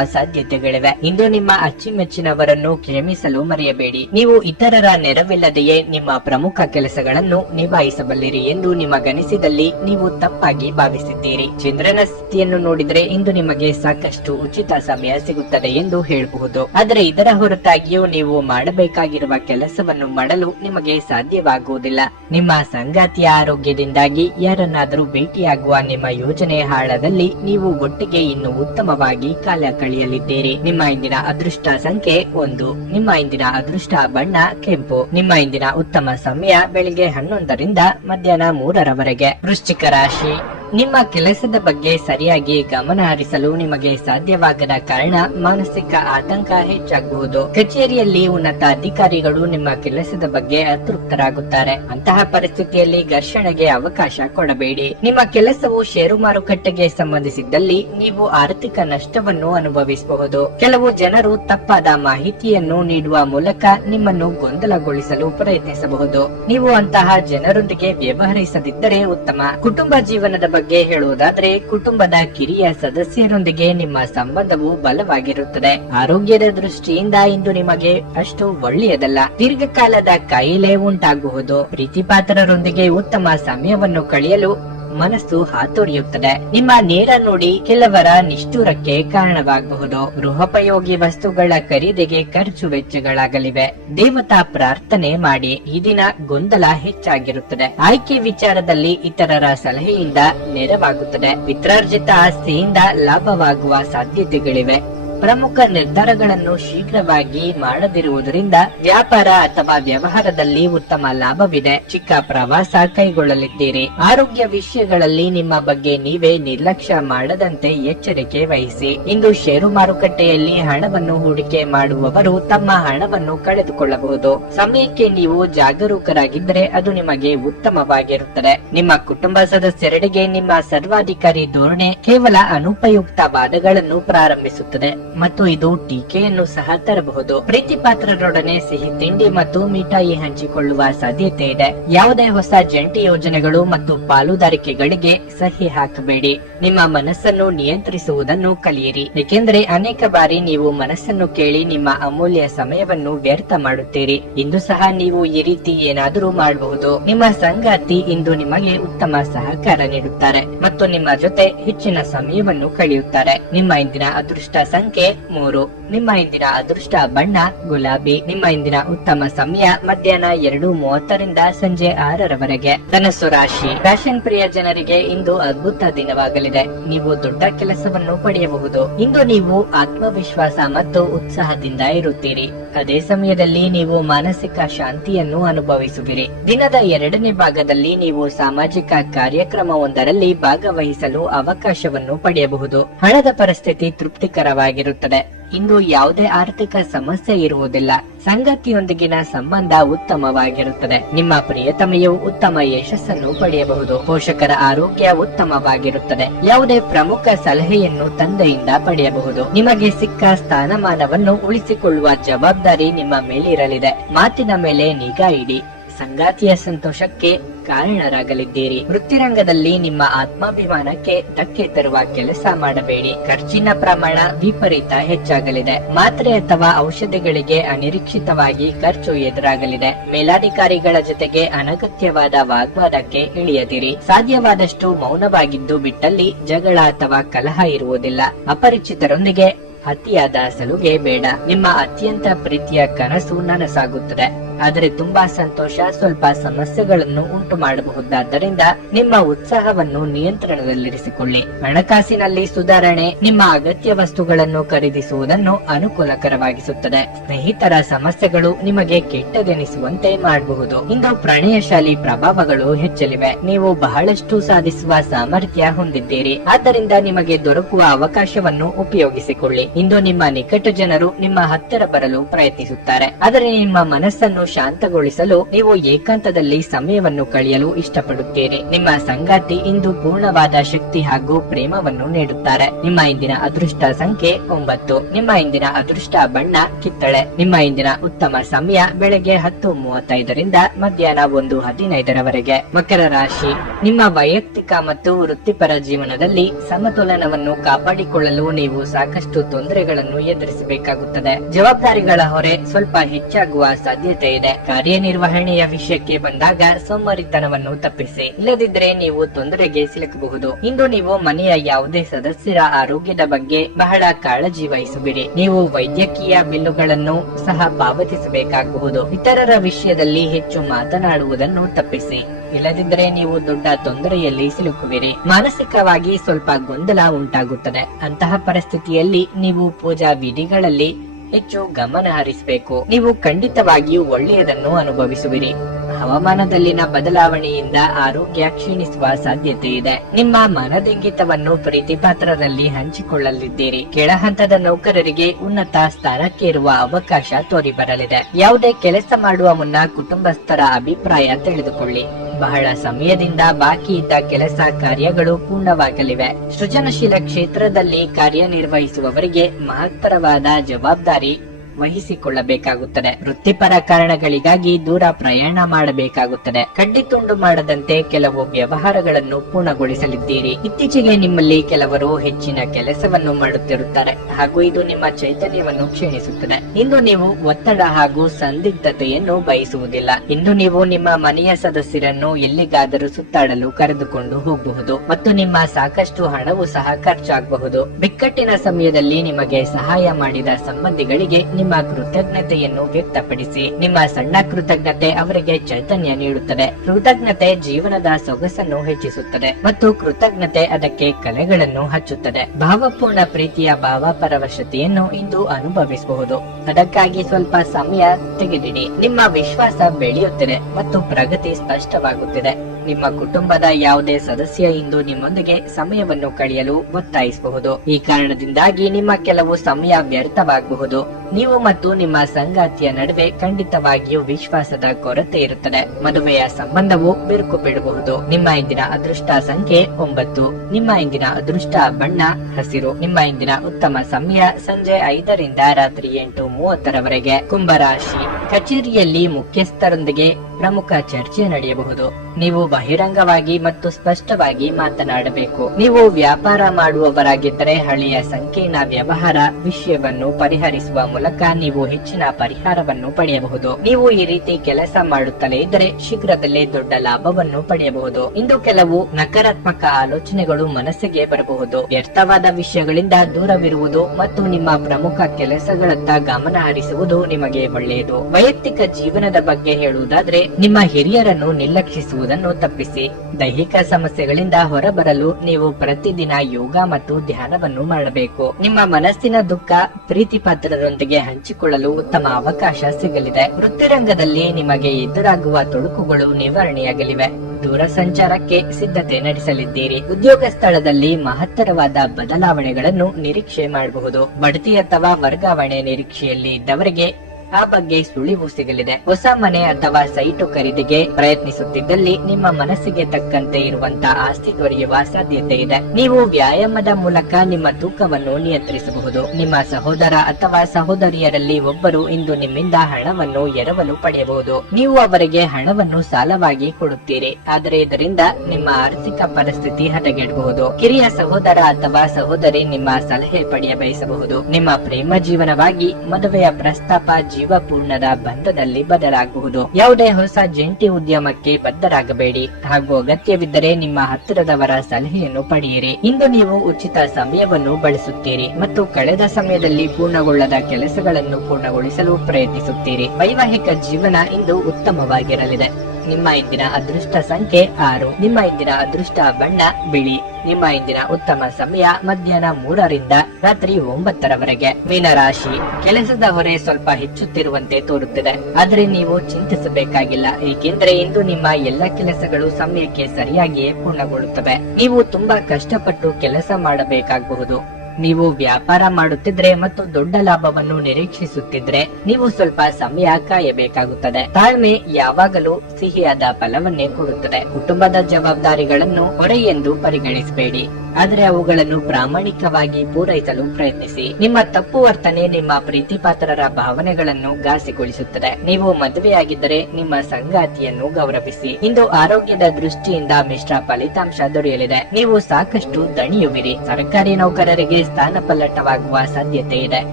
ಸಾಧ್ಯತೆಗಳಿವೆ. ಇಂದು ನಿಮ್ಮ ಅಚ್ಚುಮೆಚ್ಚಿನವರನ್ನು ಕ್ಷಮಿಸಲು ಮರೆಯಬೇಡಿ. ನೀವು ಇತರರ ನೆರವಿಲ್ಲದೆಯೇ ನಿಮ್ಮ ಪ್ರಮುಖ ಕೆಲಸಗಳನ್ನು ನಿಭಾಯಿಸಬಲ್ಲಿರಿ ಎಂದು ನಿಮಗ ನಿಮಗನಿಸಿದಲ್ಲಿ ನೀವು ತಪ್ಪಾಗಿ ಭಾವಿಸಿದ್ದೀರಿ. ಚಂದ್ರನ ಸ್ಥಿತಿಯನ್ನು ನೋಡಿದ್ರೆ ಇಂದು ನಿಮಗೆ ಸಾಕಷ್ಟು ಉಚಿತ ಸಮಯ ಸಿಗುತ್ತದೆ ಎಂದು ಹೇಳಬಹುದು. ಆದರೆ ಇದರ ಹೊರತಾಗಿಯೂ ನೀವು ಮಾಡಬೇಕಾಗಿರುವ ಕೆಲಸವನ್ನು ಮಾಡಲು ನಿಮಗೆ ಸಾಧ್ಯವಾಗುವುದಿಲ್ಲ. ನಿಮ್ಮ ಸಂಗಾತಿಯ ಆರೋಗ್ಯದಿಂದಾಗಿ ಯಾರನ್ನಾದರೂ ಭೇಟಿಯಾಗುವ ನಿಮ್ಮ ಯೋಜನೆ ಹಾಳದಲ್ಲಿ ನೀವು ಒಟ್ಟಿಗೆ ಇನ್ನು ಉತ್ತಮವಾಗಿ ಕಾಲ ಕಳೆಯಲಿದ್ದೀರಿ. ನಿಮ್ಮ ಇಂದಿನ ಅದೃಷ್ಟ ಸಂಖ್ಯೆ 1. ನಿಮ್ಮ ಇಂದಿನ ಅದೃಷ್ಟ ಬಣ್ಣ ಕೆಂಪು. ನಿಮ್ಮ ಇಂದಿನ ಉತ್ತಮ ಸಮಯ ಬೆಳಿಗ್ಗೆ 11ರಿಂದ ಮಧ್ಯಾಹ್ನ 3ರವರೆಗೆ. ವೃಶ್ಚಿಕ ರಾಶಿ, ನಿಮ್ಮ ಕೆಲಸದ ಬಗ್ಗೆ ಸರಿಯಾಗಿ ಗಮನ ಹರಿಸಲು ನಿಮಗೆ ಸಾಧ್ಯವಾಗದ ಕಾರಣ ಮಾನಸಿಕ ಆತಂಕ ಹೆಚ್ಚಾಗಬಹುದು. ಕಚೇರಿಯಲ್ಲಿ ಉನ್ನತ ಅಧಿಕಾರಿಗಳು ನಿಮ್ಮ ಕೆಲಸದ ಬಗ್ಗೆ ಅತೃಪ್ತರಾಗುತ್ತಾರೆ. ಅಂತಹ ಪರಿಸ್ಥಿತಿಯಲ್ಲಿ ಘರ್ಷಣೆಗೆ ಅವಕಾಶ ಕೊಡಬೇಡಿ. ನಿಮ್ಮ ಕೆಲಸವು ಷೇರು ಮಾರುಕಟ್ಟೆಗೆ ಸಂಬಂಧಿಸಿದ್ದಲ್ಲಿ ನೀವು ಆರ್ಥಿಕ ನಷ್ಟವನ್ನು ಅನುಭವಿಸಬಹುದು. ಕೆಲವು ಜನರು ತಪ್ಪಾದ ಮಾಹಿತಿಯನ್ನು ನೀಡುವ ಮೂಲಕ ನಿಮ್ಮನ್ನು ಗೊಂದಲಗೊಳಿಸಲು ಪ್ರಯತ್ನಿಸಬಹುದು. ನೀವು ಅಂತಹ ಜನರೊಂದಿಗೆ ವ್ಯವಹರಿಸದಿದ್ದರೆ ಉತ್ತಮ. ಕುಟುಂಬ ಜೀವನದ ಬಗ್ಗೆ ಹೇಳುವುದಾದ್ರೆ, ಕುಟುಂಬದ ಕಿರಿಯ ಸದಸ್ಯರೊಂದಿಗೆ ನಿಮ್ಮ ಸಂಬಂಧವು ಬಲವಾಗಿರುತ್ತದೆ. ಆರೋಗ್ಯದ ದೃಷ್ಟಿಯಿಂದ ಇಂದು ನಿಮಗೆ ಅಷ್ಟು ಒಳ್ಳೆಯದಲ್ಲ. ದೀರ್ಘಕಾಲದ ಕಾಯಿಲೆ ಉಂಟಾಗಬಹುದು. ಪ್ರೀತಿಪಾತ್ರರೊಂದಿಗೆ ಉತ್ತಮ ಸಮಯವನ್ನು ಕಳೆಯಲು ಮನಸ್ಸು ಹಾತೊರೆಯುತ್ತದೆ. ನಿಮ್ಮ ನೇರ ನುಡಿ ಕೆಲವರ ನಿಷ್ಠುರಕ್ಕೆ ಕಾರಣವಾಗಬಹುದು. ಗೃಹೋಪಯೋಗಿ ವಸ್ತುಗಳ ಖರೀದಿಗೆ ಖರ್ಚು ವೆಚ್ಚಗಳಾಗಲಿವೆ. ದೇವತಾ ಪ್ರಾರ್ಥನೆ ಮಾಡಿ. ಈ ದಿನ ಗೊಂದಲ ಹೆಚ್ಚಾಗಿರುತ್ತದೆ. ಆಯ್ಕೆ ವಿಚಾರದಲ್ಲಿ ಇತರರ ಸಲಹೆಯಿಂದ ನೆರವಾಗುತ್ತದೆ. ಪಿತ್ರಾರ್ಜಿತ ಆಸ್ತಿಯಿಂದ ಲಾಭವಾಗುವ ಸಾಧ್ಯತೆಗಳಿವೆ. ಪ್ರಮುಖ ನಿರ್ಧಾರಗಳನ್ನು ಶೀಘ್ರವಾಗಿ ಮಾಡದಿರುವುದರಿಂದ ವ್ಯಾಪಾರ ಅಥವಾ ವ್ಯವಹಾರದಲ್ಲಿ ಉತ್ತಮ ಲಾಭವಿದೆ. ಚಿಕ್ಕ ಪ್ರವಾಸ ಕೈಗೊಳ್ಳಲಿದ್ದೀರಿ. ಆರೋಗ್ಯ ವಿಷಯಗಳಲ್ಲಿ ನಿಮ್ಮ ಬಗ್ಗೆ ನೀವೇ ನಿರ್ಲಕ್ಷ್ಯ ಮಾಡದಂತೆ ಎಚ್ಚರಿಕೆ ವಹಿಸಿ. ಇಂದು ಷೇರು ಮಾರುಕಟ್ಟೆಯಲ್ಲಿ ಹಣವನ್ನು ಹೂಡಿಕೆ ಮಾಡುವವರು ತಮ್ಮ ಹಣವನ್ನು ಕಳೆದುಕೊಳ್ಳಬಹುದು. ಸಮಯಕ್ಕೆ ನೀವು ಜಾಗರೂಕರಾಗಿದ್ದರೆ ಅದು ನಿಮಗೆ ಉತ್ತಮವಾಗಿರುತ್ತದೆ. ನಿಮ್ಮ ಕುಟುಂಬ ಸದಸ್ಯರೆಡೆಗೆ ನಿಮ್ಮ ಸರ್ವಾಧಿಕಾರಿ ಧೋರಣೆ ಕೇವಲ ಅನುಪಯುಕ್ತ ವಾದಗಳನ್ನು ಪ್ರಾರಂಭಿಸುತ್ತದೆ ಮತ್ತು ಇದು ಟೀಕೆಯನ್ನು ಸಹ ತರಬಹುದು. ಪ್ರೀತಿಪಾತ್ರರೊಡನೆ ಸಿಹಿ ತಿಂಡಿ ಮತ್ತು ಮಿಠಾಯಿ ಹಂಚಿಕೊಳ್ಳುವ ಸಾಧ್ಯತೆ ಇದೆ. ಯಾವುದೇ ಹೊಸ ಜಂಟಿ ಯೋಜನೆಗಳು ಮತ್ತು ಪಾಲುದಾರಿಕೆಗಳಿಗೆ ಸಹಿ ಹಾಕಬೇಡಿ. ನಿಮ್ಮ ಮನಸ್ಸನ್ನು ನಿಯಂತ್ರಿಸುವುದನ್ನು ಕಲಿಯಿರಿ, ಏಕೆಂದರೆ ಅನೇಕ ಬಾರಿ ನೀವು ಮನಸ್ಸನ್ನು ಕೇಳಿ ನಿಮ್ಮ ಅಮೂಲ್ಯ ಸಮಯವನ್ನು ವ್ಯರ್ಥ ಮಾಡುತ್ತೀರಿ. ಇಂದು ಸಹ ನೀವು ಈ ರೀತಿ ಏನಾದರೂ ಮಾಡಬಹುದು. ನಿಮ್ಮ ಸಂಗಾತಿ ಇಂದು ನಿಮಗೆ ಉತ್ತಮ ಸಹಕಾರ ನೀಡುತ್ತಾರೆ ಮತ್ತು ನಿಮ್ಮ ಜೊತೆ ಹೆಚ್ಚಿನ ಸಮಯವನ್ನು ಕಳೆಯುತ್ತಾರೆ. ನಿಮ್ಮ ಇಂದಿನ ಅದೃಷ್ಟ ಸಂಖ್ಯೆ 3. ನಿಮ್ಮ ಇಂದಿನ ಅದೃಷ್ಟ ಬಣ್ಣ ಗುಲಾಬಿ. ನಿಮ್ಮ ಇಂದಿನ ಉತ್ತಮ ಸಮಯ ಮಧ್ಯಾಹ್ನ 2:30ರಿಂದ ಸಂಜೆ 6ರವರೆಗೆ. ಧನಸ್ಸು ರಾಶಿ, ಫ್ಯಾಷನ್ ಪ್ರಿಯ ಜನರಿಗೆ ಇಂದು ಅದ್ಭುತ ದಿನವಾಗಲಿದೆ. ನೀವು ದೊಡ್ಡ ಕೆಲಸವನ್ನು ಪಡೆಯಬಹುದು. ಇಂದು ನೀವು ಆತ್ಮವಿಶ್ವಾಸ ಮತ್ತು ಉತ್ಸಾಹದಿಂದ ಇರುತ್ತೀರಿ. ಅದೇ ಸಮಯದಲ್ಲಿ ನೀವು ಮಾನಸಿಕ ಶಾಂತಿಯನ್ನು ಅನುಭವಿಸುವಿರಿ. ದಿನದ 2ನೇ ಭಾಗದಲ್ಲಿ ನೀವು ಸಾಮಾಜಿಕ ಕಾರ್ಯಕ್ರಮವೊಂದರಲ್ಲಿ ಭಾಗವಹಿಸಲು ಅವಕಾಶವನ್ನು ಪಡೆಯಬಹುದು. ಹಣದ ಪರಿಸ್ಥಿತಿ ತೃಪ್ತಿಕರವಾಗಿರುತ್ತದೆ. ಇಂದು ಯಾವುದೇ ಆರ್ಥಿಕ ಸಮಸ್ಯೆ ಇರುವುದಿಲ್ಲ. ಸಂಗಾತಿಯೊಂದಿಗಿನ ಸಂಬಂಧ ಉತ್ತಮವಾಗಿರುತ್ತದೆ. ನಿಮ್ಮ ಪ್ರಿಯತಮೆಯು ಉತ್ತಮ ಯಶಸ್ಸನ್ನು ಪಡೆಯಬಹುದು. ಪೋಷಕರ ಆರೋಗ್ಯ ಉತ್ತಮವಾಗಿರುತ್ತದೆ. ಯಾವುದೇ ಪ್ರಮುಖ ಸಲಹೆಯನ್ನು ತಂದೆಯಿಂದ ಪಡೆಯಬಹುದು. ನಿಮಗೆ ಸಿಕ್ಕ ಸ್ಥಾನಮಾನವನ್ನು ಉಳಿಸಿಕೊಳ್ಳುವ ಜವಾಬ್ದಾರಿ ನಿಮ್ಮ ಮೇಲಿರಲಿದೆ. ಮಾತಿನ ಮೇಲೆ ನಿಗಾ ಇಡಿ. ಸಂಗಾತಿಯ ಸಂತೋಷಕ್ಕೆ ಕಾರಣರಾಗಲಿದ್ದೀರಿ. ವೃತ್ತಿರಂಗದಲ್ಲಿ ನಿಮ್ಮ ಆತ್ಮಾಭಿಮಾನಕ್ಕೆ ಧಕ್ಕೆ ತರುವ ಕೆಲಸ ಮಾಡಬೇಡಿ. ಖರ್ಚಿನ ಪ್ರಮಾಣ ವಿಪರೀತ ಹೆಚ್ಚಾಗಲಿದೆ. ಮಾತ್ರೆ ಅಥವಾ ಔಷಧಿಗಳಿಗೆ ಅನಿರೀಕ್ಷಿತವಾಗಿ ಖರ್ಚು ಎದುರಾಗಲಿದೆ. ಮೇಲಾಧಿಕಾರಿಗಳ ಜೊತೆಗೆ ಅನಗತ್ಯವಾದ ವಾಗ್ವಾದಕ್ಕೆ ಇಳಿಯದಿರಿ. ಸಾಧ್ಯವಾದಷ್ಟು ಮೌನವಾಗಿದ್ದು ಬಿಟ್ಟಲ್ಲಿ ಜಗಳ ಅಥವಾ ಕಲಹ ಇರುವುದಿಲ್ಲ. ಅಪರಿಚಿತರೊಂದಿಗೆ ಅತಿಯಾದ ಸಲುಗೆ ಬೇಡ. ನಿಮ್ಮ ಅತ್ಯಂತ ಪ್ರೀತಿಯ ಕನಸು ನನಸಾಗುತ್ತದೆ. ಆದರೆ ತುಂಬಾ ಸಂತೋಷ ಸ್ವಲ್ಪ ಸಮಸ್ಯೆಗಳನ್ನು ಉಂಟು ಮಾಡಬಹುದಾದ್ದರಿಂದ ನಿಮ್ಮ ಉತ್ಸಾಹವನ್ನು ನಿಯಂತ್ರಣದಲ್ಲಿರಿಸಿಕೊಳ್ಳಿ. ಹಣಕಾಸಿನಲ್ಲಿ ಸುಧಾರಣೆ ನಿಮ್ಮ ಅಗತ್ಯ ವಸ್ತುಗಳನ್ನು ಖರೀದಿಸುವುದನ್ನು ಅನುಕೂಲಕರವಾಗಿಸುತ್ತದೆ. ಸ್ನೇಹಿತರ ಸಮಸ್ಯೆಗಳು ನಿಮಗೆ ಕೆಟ್ಟದೆನಿಸುವಂತೆ ಮಾಡಬಹುದು. ಇಂದು ಪ್ರಣಯಶಾಲಿ ಪ್ರಭಾವಗಳು ಹೆಚ್ಚಲಿವೆ. ನೀವು ಬಹಳಷ್ಟು ಸಾಧಿಸುವ ಸಾಮರ್ಥ್ಯ ಹೊಂದಿದ್ದೀರಿ. ಆದ್ದರಿಂದ ನಿಮಗೆ ದೊರಕುವ ಅವಕಾಶವನ್ನು ಉಪಯೋಗಿಸಿಕೊಳ್ಳಿ. ಇಂದು ನಿಮ್ಮ ನಿಕಟ ಜನರು ನಿಮ್ಮ ಹತ್ತಿರ ಬರಲು ಪ್ರಯತ್ನಿಸುತ್ತಾರೆ. ಆದರೆ ನಿಮ್ಮ ಮನಸ್ಸನ್ನು ಶಾಂತಗೊಳಿಸಲು ನೀವು ಏಕಾಂತದಲ್ಲಿ ಸಮಯವನ್ನು ಕಳೆಯಲು ಇಷ್ಟಪಡುತ್ತೀರಿ. ನಿಮ್ಮ ಸಂಗಾತಿ ಇಂದು ಪೂರ್ಣವಾದ ಶಕ್ತಿ ಹಾಗೂ ಪ್ರೇಮವನ್ನು ನೀಡುತ್ತಾರೆ. ನಿಮ್ಮ ಇಂದಿನ ಅದೃಷ್ಟ ಸಂಖ್ಯೆ 9. ನಿಮ್ಮ ಇಂದಿನ ಅದೃಷ್ಟ ಬಣ್ಣ ಕಿತ್ತಳೆ. ನಿಮ್ಮ ಇಂದಿನ ಉತ್ತಮ ಸಮಯ ಬೆಳಗ್ಗೆ 10:35ರಿಂದ ಮಧ್ಯಾಹ್ನ 1:15ರವರೆಗೆ. ಮಕರ ರಾಶಿ, ನಿಮ್ಮ ವೈಯಕ್ತಿಕ ಮತ್ತು ವೃತ್ತಿಪರ ಜೀವನದಲ್ಲಿ ಸಮತೋಲನವನ್ನು ಕಾಪಾಡಿಕೊಳ್ಳಲು ನೀವು ಸಾಕಷ್ಟು ತೊಂದರೆಗಳನ್ನು ಎದುರಿಸಬೇಕಾಗುತ್ತದೆ. ಜವಾಬ್ದಾರಿಗಳ ಹೊರೆ ಸ್ವಲ್ಪ ಹೆಚ್ಚಾಗುವ ಸಾಧ್ಯತೆ ಇದೆ. ಕಾರ್ಯನಿರ್ವಹಣೆಯ ವಿಷಯಕ್ಕೆ ಬಂದಾಗ ಸೋಮಾರಿತನವನ್ನು ತಪ್ಪಿಸಿ, ಇಲ್ಲದಿದ್ದರೆ ನೀವು ತೊಂದರೆಗೆ ಸಿಲುಕಬಹುದು. ಇಂದು ನೀವು ಮನೆಯ ಯಾವುದೇ ಸದಸ್ಯರ ಆರೋಗ್ಯದ ಬಗ್ಗೆ ಬಹಳ ಕಾಳಜಿ ವಹಿಸುವಿರಿ. ನೀವು ವೈದ್ಯಕೀಯ ಬಿಲ್ಲುಗಳನ್ನು ಸಹ ಪಾವತಿಸಬೇಕಾಗಬಹುದು. ಇತರರ ವಿಷಯದಲ್ಲಿ ಹೆಚ್ಚು ಮಾತನಾಡುವುದನ್ನು ತಪ್ಪಿಸಿ, ಇಲ್ಲದಿದ್ದರೆ ನೀವು ದೊಡ್ಡ ತೊಂದರೆಯಲ್ಲಿ ಸಿಲುಕುವಿರಿ. ಮಾನಸಿಕವಾಗಿ ಸ್ವಲ್ಪ ಗೊಂದಲ ಉಂಟಾಗುತ್ತದೆ. ಅಂತಹ ಪರಿಸ್ಥಿತಿಯಲ್ಲಿ ನೀವು ಪೂಜಾ ವಿಧಿಗಳಲ್ಲಿ ಹೆಚ್ಚು ಗಮನ ಹರಿಸಬೇಕು. ನೀವು ಖಂಡಿತವಾಗಿಯೂ ಒಳ್ಳೆಯದನ್ನು ಅನುಭವಿಸುವಿರಿ. ಹವಾಮಾನದಲ್ಲಿನ ಬದಲಾವಣೆಯಿಂದ ಆರೋಗ್ಯ ಕ್ಷೀಣಿಸುವ ಸಾಧ್ಯತೆ ಇದೆ. ನಿಮ್ಮ ಮನದಿಂಗಿತವನ್ನು ಪ್ರೀತಿಪಾತ್ರರಲ್ಲಿ ಹಂಚಿಕೊಳ್ಳಲಿದ್ದೀರಿ. ಕೆಳಹಂತದ ನೌಕರರಿಗೆ ಉನ್ನತ ಸ್ಥಾನಕ್ಕೇರುವ ಅವಕಾಶ ತೋರಿಬರಲಿದೆ. ಯಾವುದೇ ಕೆಲಸ ಮಾಡುವ ಮುನ್ನ ಕುಟುಂಬಸ್ಥರ ಅಭಿಪ್ರಾಯ ತಿಳಿದುಕೊಳ್ಳಿ. ಬಹಳ ಸಮಯದಿಂದ ಬಾಕಿ ಇದ್ದ ಕೆಲಸ ಕಾರ್ಯಗಳು ಪೂರ್ಣವಾಗಲಿವೆ. ಸೃಜನಶೀಲ ಕ್ಷೇತ್ರದಲ್ಲಿ ಕಾರ್ಯನಿರ್ವಹಿಸುವವರಿಗೆ ಮಹತ್ತರವಾದ ಜವಾಬ್ದಾರಿ ವಹಿಸಿಕೊಳ್ಳಬೇಕಾಗುತ್ತದೆ. ವೃತ್ತಿಪರ ಕಾರಣಗಳಿಗಾಗಿ ದೂರ ಪ್ರಯಾಣ ಮಾಡಬೇಕಾಗುತ್ತದೆ. ಕಡ್ಡಿ ತುಂಡು ಮಾಡದಂತೆ ಕೆಲವು ವ್ಯವಹಾರಗಳನ್ನು ಪೂರ್ಣಗೊಳಿಸಲಿದ್ದೀರಿ. ಇತ್ತೀಚೆಗೆ ನಿಮ್ಮಲ್ಲಿ ಕೆಲವರು ಹೆಚ್ಚಿನ ಕೆಲಸವನ್ನು ಮಾಡುತ್ತಿರುತ್ತಾರೆ ಹಾಗೂ ಇದು ನಿಮ್ಮ ಚೈತನ್ಯವನ್ನು ಕ್ಷೀಣಿಸುತ್ತದೆ. ಇಂದು ನೀವು ಒತ್ತಡ ಹಾಗೂ ಸಂದಿಗ್ಧತೆಯನ್ನು ಬಯಸುವುದಿಲ್ಲ. ಇಂದು ನೀವು ನಿಮ್ಮ ಮನೆಯ ಸದಸ್ಯರನ್ನು ಎಲ್ಲಿಗಾದರೂ ಸುತ್ತಾಡಲು ಕರೆದುಕೊಂಡು ಹೋಗಬಹುದು ಮತ್ತು ನಿಮ್ಮ ಸಾಕಷ್ಟು ಹಣವೂ ಸಹ ಖರ್ಚಾಗಬಹುದು. ಬಿಕ್ಕಟ್ಟಿನ ಸಮಯದಲ್ಲಿ ನಿಮಗೆ ಸಹಾಯ ಮಾಡಿದ ಸಂಬಂಧಿಗಳಿಗೆ ನಿಮ್ಮ ಕೃತಜ್ಞತೆಯನ್ನು ವ್ಯಕ್ತಪಡಿಸಿ. ನಿಮ್ಮ ಸಣ್ಣ ಕೃತಜ್ಞತೆ ಅವರಿಗೆ ಚೈತನ್ಯ ನೀಡುತ್ತದೆ. ಕೃತಜ್ಞತೆ ಜೀವನದ ಸೊಗಸನ್ನು ಹೆಚ್ಚಿಸುತ್ತದೆ ಮತ್ತು ಕೃತಜ್ಞತೆ ಅದಕ್ಕೆ ಕಲೆಗಳನ್ನು ಹಚ್ಚುತ್ತದೆ. ಭಾವಪೂರ್ಣ ಪ್ರೀತಿಯ ಭಾವಪರವಶತೆಯನ್ನು ಇಂದು ಅನುಭವಿಸಬಹುದು. ಅದಕ್ಕಾಗಿ ಸ್ವಲ್ಪ ಸಮಯ ತೆಗೆದಿಡಿ. ನಿಮ್ಮ ವಿಶ್ವಾಸ ಬೆಳೆಯುತ್ತಿದೆ ಮತ್ತು ಪ್ರಗತಿ ಸ್ಪಷ್ಟವಾಗುತ್ತಿದೆ. ನಿಮ್ಮ ಕುಟುಂಬದ ಯಾವುದೇ ಸದಸ್ಯ ಇಂದು ನಿಮ್ಮೊಂದಿಗೆ ಸಮಯವನ್ನು ಕಳೆಯಲು ಒತ್ತಾಯಿಸಬಹುದು. ಈ ಕಾರಣದಿಂದಾಗಿ ನಿಮ್ಮ ಕೆಲವು ಸಮಯ ವ್ಯರ್ಥವಾಗಬಹುದು. ನೀವು ಮತ್ತು ನಿಮ್ಮ ಸಂಗಾತಿಯ ನಡುವೆ ಖಂಡಿತವಾಗಿಯೂ ವಿಶ್ವಾಸದ ಕೊರತೆ ಇರುತ್ತದೆ. ಮದುವೆಯ ಸಂಬಂಧವು ಬಿರುಕು ಬಿಡಬಹುದು. ನಿಮ್ಮ ಇಂದಿನ ಅದೃಷ್ಟ ಸಂಖ್ಯೆ 9. ನಿಮ್ಮ ಇಂದಿನ ಅದೃಷ್ಟ ಬಣ್ಣ ಹಸಿರು. ನಿಮ್ಮ ಇಂದಿನ ಉತ್ತಮ ಸಮಯ ಸಂಜೆ 5 ರಿಂದ ರಾತ್ರಿ 8:30 ಕುಂಭರಾಶಿ. ಕಚೇರಿಯಲ್ಲಿ ಮುಖ್ಯಸ್ಥರೊಂದಿಗೆ ಪ್ರಮುಖ ಚರ್ಚೆ ನಡೆಯಬಹುದು. ನೀವು ಬಹಿರಂಗವಾಗಿ ಮತ್ತು ಸ್ಪಷ್ಟವಾಗಿ ಮಾತನಾಡಬೇಕು. ನೀವು ವ್ಯಾಪಾರ ಮಾಡುವವರಾಗಿದ್ದರೆ ಹಳೆಯ ಸಂಕೀರ್ಣ ವ್ಯವಹಾರ ವಿಷಯವನ್ನು ಪರಿಹರಿಸುವ ಮೂಲಕ ನೀವು ಹೆಚ್ಚಿನ ಪರಿಹಾರವನ್ನು ಪಡೆಯಬಹುದು. ನೀವು ಈ ರೀತಿ ಕೆಲಸ ಮಾಡುತ್ತಲೇ ಇದ್ದರೆ ಶೀಘ್ರದಲ್ಲೇ ದೊಡ್ಡ ಲಾಭವನ್ನು ಪಡೆಯಬಹುದು. ಇಂದು ಕೆಲವು ನಕಾರಾತ್ಮಕ ಆಲೋಚನೆಗಳು ಮನಸ್ಸಿಗೆ ಬರಬಹುದು. ವ್ಯರ್ಥವಾದ ವಿಷಯಗಳಿಂದ ದೂರವಿರುವುದು ಮತ್ತು ನಿಮ್ಮ ಪ್ರಮುಖ ಕೆಲಸಗಳತ್ತ ಗಮನ ಹರಿಸುವುದು ನಿಮಗೆ ಒಳ್ಳೆಯದು. ವೈಯಕ್ತಿಕ ಜೀವನದ ಬಗ್ಗೆ ಹೇಳುವುದಾದ್ರೆ ನಿಮ್ಮ ಹಿರಿಯರನ್ನು ನಿರ್ಲಕ್ಷಿಸುವುದನ್ನು ತಪ್ಪಿಸಿ. ದೈಹಿಕ ಸಮಸ್ಯೆಗಳಿಂದ ಹೊರಬರಲು ನೀವು ಪ್ರತಿದಿನ ಯೋಗ ಮತ್ತು ಧ್ಯಾನವನ್ನು ಮಾಡಬೇಕು. ನಿಮ್ಮ ಮನಸ್ಸಿನ ದುಃಖ ಪ್ರೀತಿ ಪಾತ್ರರೊಂದಿಗೆ ಹಂಚಿಕೊಳ್ಳಲು ಉತ್ತಮ ಅವಕಾಶ ಸಿಗಲಿದೆ. ವೃತ್ತಿರಂಗದಲ್ಲಿ ನಿಮಗೆ ಎದುರಾಗುವ ತೊಡಕುಗಳು ನಿವಾರಣೆಯಾಗಲಿವೆ. ದೂರ ಸಂಚಾರಕ್ಕೆ ಸಿದ್ಧತೆ ನಡೆಸಲಿದ್ದೀರಿ. ಉದ್ಯೋಗ ಸ್ಥಳದಲ್ಲಿ ಮಹತ್ತರವಾದ ಬದಲಾವಣೆಗಳನ್ನು ನಿರೀಕ್ಷೆ ಮಾಡಬಹುದು. ಬಡ್ತಿ ಅಥವಾ ವರ್ಗಾವಣೆ ನಿರೀಕ್ಷೆಯಲ್ಲಿ ಇದ್ದವರಿಗೆ ಆ ಬಗ್ಗೆ ಸುಳಿವು ಸಿಗಲಿದೆ. ಹೊಸ ಮನೆ ಅಥವಾ ಸೈಟು ಖರೀದಿಗೆ ಪ್ರಯತ್ನಿಸುತ್ತಿದ್ದಲ್ಲಿ ನಿಮ್ಮ ಮನಸ್ಸಿಗೆ ತಕ್ಕಂತೆ ಇರುವಂತಹ ಆಸ್ತಿ ದೊರೆಯುವ ಸಾಧ್ಯತೆ ಇದೆ. ನೀವು ವ್ಯಾಯಾಮದ ಮೂಲಕ ನಿಮ್ಮ ತೂಕವನ್ನು ನಿಯಂತ್ರಿಸಬಹುದು. ನಿಮ್ಮ ಸಹೋದರ ಅಥವಾ ಸಹೋದರಿಯರಲ್ಲಿ ಒಬ್ಬರು ಇಂದು ನಿಮ್ಮಿಂದ ಹಣವನ್ನು ಎರವಲು ಪಡೆಯಬಹುದು. ನೀವು ಅವರಿಗೆ ಹಣವನ್ನು ಸಾಲವಾಗಿ ಕೊಡುತ್ತೀರಿ, ಆದರೆ ಇದರಿಂದ ನಿಮ್ಮ ಆರ್ಥಿಕ ಪರಿಸ್ಥಿತಿ ಹದಗೆಡಬಹುದು. ಕಿರಿಯ ಸಹೋದರ ಅಥವಾ ಸಹೋದರಿ ನಿಮ್ಮ ಸಲಹೆ ಪಡೆಯ ಬಯಸಬಹುದು. ನಿಮ್ಮ ಪ್ರೇಮ ಜೀವನವಾಗಿ ಮದುವೆಯ ಪ್ರಸ್ತಾಪ ಜೀವಪೂರ್ಣದ ಬಂಧದಲ್ಲಿ ಬದಲಾಗಬಹುದು. ಯಾವುದೇ ಹೊಸ ಜಂಟಿ ಉದ್ಯಮಕ್ಕೆ ಬದ್ಧರಾಗಬೇಡಿ ಹಾಗೂ ಅಗತ್ಯವಿದ್ದರೆ ನಿಮ್ಮ ಹತ್ತಿರದವರ ಸಲಹೆಯನ್ನು ಪಡೆಯಿರಿ. ಇಂದು ನೀವು ಉಚಿತ ಸಮಯವನ್ನು ಬಳಸುತ್ತೀರಿ ಮತ್ತು ಕಳೆದ ಸಮಯದಲ್ಲಿ ಪೂರ್ಣಗೊಳ್ಳದ ಕೆಲಸಗಳನ್ನು ಪೂರ್ಣಗೊಳಿಸಲು ಪ್ರಯತ್ನಿಸುತ್ತೀರಿ. ವೈವಾಹಿಕ ಜೀವನ ಇಂದು ಉತ್ತಮವಾಗಿರಲಿದೆ. ನಿಮ್ಮ ಇಂದಿನ ಅದೃಷ್ಟ ಸಂಖ್ಯೆ 6. ನಿಮ್ಮ ಇಂದಿನ ಅದೃಷ್ಟ ಬಣ್ಣ ಬಿಳಿ. ನಿಮ್ಮ ಇಂದಿನ ಉತ್ತಮ ಸಮಯ ಮಧ್ಯಾಹ್ನ 3 ರಿಂದ ರಾತ್ರಿ 9 ಮೀನರಾಶಿ. ಕೆಲಸದ ಹೊರೆ ಸ್ವಲ್ಪ ಹೆಚ್ಚುತ್ತಿರುವಂತೆ ತೋರುತ್ತದೆ, ಆದರೆ ನೀವು ಚಿಂತಿಸಬೇಕಾಗಿಲ್ಲ, ಏಕೆಂದರೆ ಇಂದು ನಿಮ್ಮ ಎಲ್ಲ ಕೆಲಸಗಳು ಸಮಯಕ್ಕೆ ಸರಿಯಾಗಿಯೇ ಪೂರ್ಣಗೊಳ್ಳುತ್ತವೆ. ನೀವು ತುಂಬಾ ಕಷ್ಟಪಟ್ಟು ಕೆಲಸ ಮಾಡಬೇಕಾಗಬಹುದು. ನೀವು ವ್ಯಾಪಾರ ಮಾಡುತ್ತಿದ್ರೆ ಮತ್ತು ದೊಡ್ಡ ಲಾಭವನ್ನು ನಿರೀಕ್ಷಿಸುತ್ತಿದ್ರೆ ನೀವು ಸ್ವಲ್ಪ ಸಮಯ ಕಾಯಬೇಕಾಗುತ್ತದೆ. ತಾಳ್ಮೆ ಯಾವಾಗಲೂ ಸಿಹಿಯಾದ ಫಲವನ್ನೇ ಕೊಡುತ್ತದೆ. ಕುಟುಂಬದ ಜವಾಬ್ದಾರಿಗಳನ್ನು ಹೊರೆ ಎಂದು ಪರಿಗಣಿಸಬೇಡಿ, ಆದರೆ ಅವುಗಳನ್ನು ಪ್ರಾಮಾಣಿಕವಾಗಿ ಪೂರೈಸಲು ಪ್ರಯತ್ನಿಸಿ. ನಿಮ್ಮ ತಪ್ಪು ವರ್ತನೆ ನಿಮ್ಮ ಪ್ರೀತಿಪಾತ್ರರ ಭಾವನೆಗಳನ್ನು ಘಾಸಿಗೊಳಿಸುತ್ತದೆ. ನೀವು ಮದುವೆಯಾಗಿದ್ದರೆ ನಿಮ್ಮ ಸಂಗಾತಿಯನ್ನು ಗೌರವಿಸಿ. ಇಂದು ಆರೋಗ್ಯದ ದೃಷ್ಟಿಯಿಂದ ಮಿಶ್ರ ಫಲಿತಾಂಶ ದೊರೆಯಲಿದೆ. ನೀವು ಸಾಕಷ್ಟು ದಣಿಯುವಿರಿ. ಸರ್ಕಾರಿ ನೌಕರರಿಗೆ ಸ್ಥಾನಪಲ್ಲಟವಾಗುವ ಸಾಧ್ಯತೆ ಇದೆ.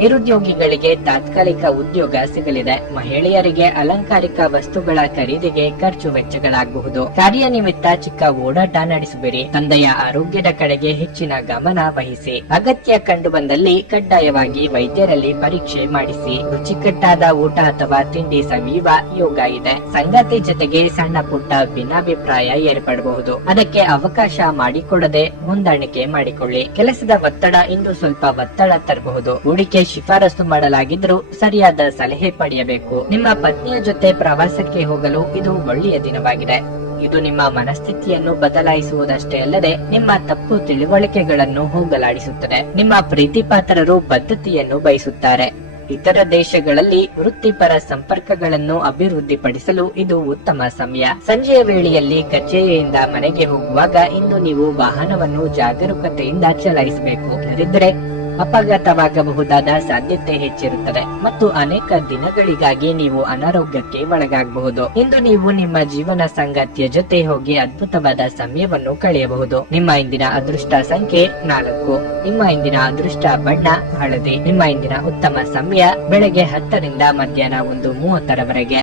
ನಿರುದ್ಯೋಗಿಗಳಿಗೆ ತಾತ್ಕಾಲಿಕ ಉದ್ಯೋಗ ಸಿಗಲಿದೆ. ಮಹಿಳೆಯರಿಗೆ ಅಲಂಕಾರಿಕ ವಸ್ತುಗಳ ಖರೀದಿಗೆ ಖರ್ಚು ವೆಚ್ಚಗಳಾಗಬಹುದು. ಕಾರ್ಯನಿಮಿತ್ತ ಚಿಕ್ಕ ಓಡಾಟ ನಡೆಸುವಿರಿ. ತಂದೆಯ ಆರೋಗ್ಯದ ಕಡೆಗೆ ಹೆಚ್ಚಿನ ಗಮನ ವಹಿಸಿ. ಅಗತ್ಯ ಕಂಡು ಬಂದಲ್ಲಿ ಕಡ್ಡಾಯವಾಗಿ ವೈದ್ಯರಲ್ಲಿ ಪರೀಕ್ಷೆ ಮಾಡಿಸಿ. ರುಚಿಕಟ್ಟಾದ ಊಟ ಅಥವಾ ತಿಂಡಿ ಸವಿಯುವ ಯೋಗ ಇದೆ. ಸಂಗಾತಿ ಜೊತೆಗೆ ಸಣ್ಣ ಪುಟ್ಟ ಭಿನ್ನಾಭಿಪ್ರಾಯ ಏರ್ಪಡಬಹುದು. ಅದಕ್ಕೆ ಅವಕಾಶ ಮಾಡಿಕೊಡದೆ ಹೊಂದಾಣಿಕೆ ಮಾಡಿಕೊಳ್ಳಿ. ಕೆಲಸದ ಒತ್ತಡ ಇಂದು ಸ್ವಲ್ಪ ಒತ್ತಡ ತರಬಹುದು. ಹೂಡಿಕೆ ಶಿಫಾರಸು ಮಾಡಲಾಗಿದ್ರೂ ಸರಿಯಾದ ಸಲಹೆ ಪಡೆಯಬೇಕು. ನಿಮ್ಮ ಪತ್ನಿಯ ಜೊತೆ ಪ್ರವಾಸಕ್ಕೆ ಹೋಗಲು ಇದು ಒಳ್ಳೆಯ ದಿನವಾಗಿದೆ. ಇದು ನಿಮ್ಮ ಮನಸ್ಥಿತಿಯನ್ನು ಬದಲಾಯಿಸುವುದಷ್ಟೇ ಅಲ್ಲದೆ ನಿಮ್ಮ ತಪ್ಪು ತಿಳುವಳಿಕೆಗಳನ್ನು ಹೋಗಲಾಡಿಸುತ್ತದೆ. ನಿಮ್ಮ ಪ್ರೀತಿಪಾತ್ರರು ಬದ್ಧತೆಯನ್ನು ಬಯಸುತ್ತಾರೆ. ಇತರ ದೇಶಗಳಲ್ಲಿ ವೃತ್ತಿಪರ ಸಂಪರ್ಕಗಳನ್ನು ಅಭಿವೃದ್ಧಿಪಡಿಸಲು ಇದು ಉತ್ತಮ ಸಮಯ. ಸಂಜೆಯ ವೇಳೆಯಲ್ಲಿ ಕಚೇರಿಯಿಂದ ಮನೆಗೆ ಹೋಗುವಾಗ ಇಂದು ನೀವು ವಾಹನವನ್ನು ಜಾಗರೂಕತೆಯಿಂದ ಚಲಾಯಿಸಬೇಕು. ಇಲ್ಲದಿದ್ದರೆ ಅಪಘಾತವಾಗಬಹುದಾದ ಸಾಧ್ಯತೆ ಹೆಚ್ಚಿರುತ್ತದೆ ಮತ್ತು ಅನೇಕ ದಿನಗಳಿಗಾಗಿ ನೀವು ಅನಾರೋಗ್ಯಕ್ಕೆ ಒಳಗಾಗಬಹುದು. ಇಂದು ನೀವು ನಿಮ್ಮ ಜೀವನ ಸಂಗಾತಿಯ ಜೊತೆ ಹೋಗಿ ಅದ್ಭುತವಾದ ಸಮಯವನ್ನು ಕಳೆಯಬಹುದು. ನಿಮ್ಮ ಇಂದಿನ ಅದೃಷ್ಟ ಸಂಖ್ಯೆ 4. ನಿಮ್ಮ ಇಂದಿನ ಅದೃಷ್ಟ ಬಣ್ಣ ಹಳದಿ. ನಿಮ್ಮ ಇಂದಿನ ಉತ್ತಮ ಸಮಯ ಬೆಳಗ್ಗೆ 10 ರಿಂದ ಮಧ್ಯಾಹ್ನ 1:30 ರವರೆಗೆ.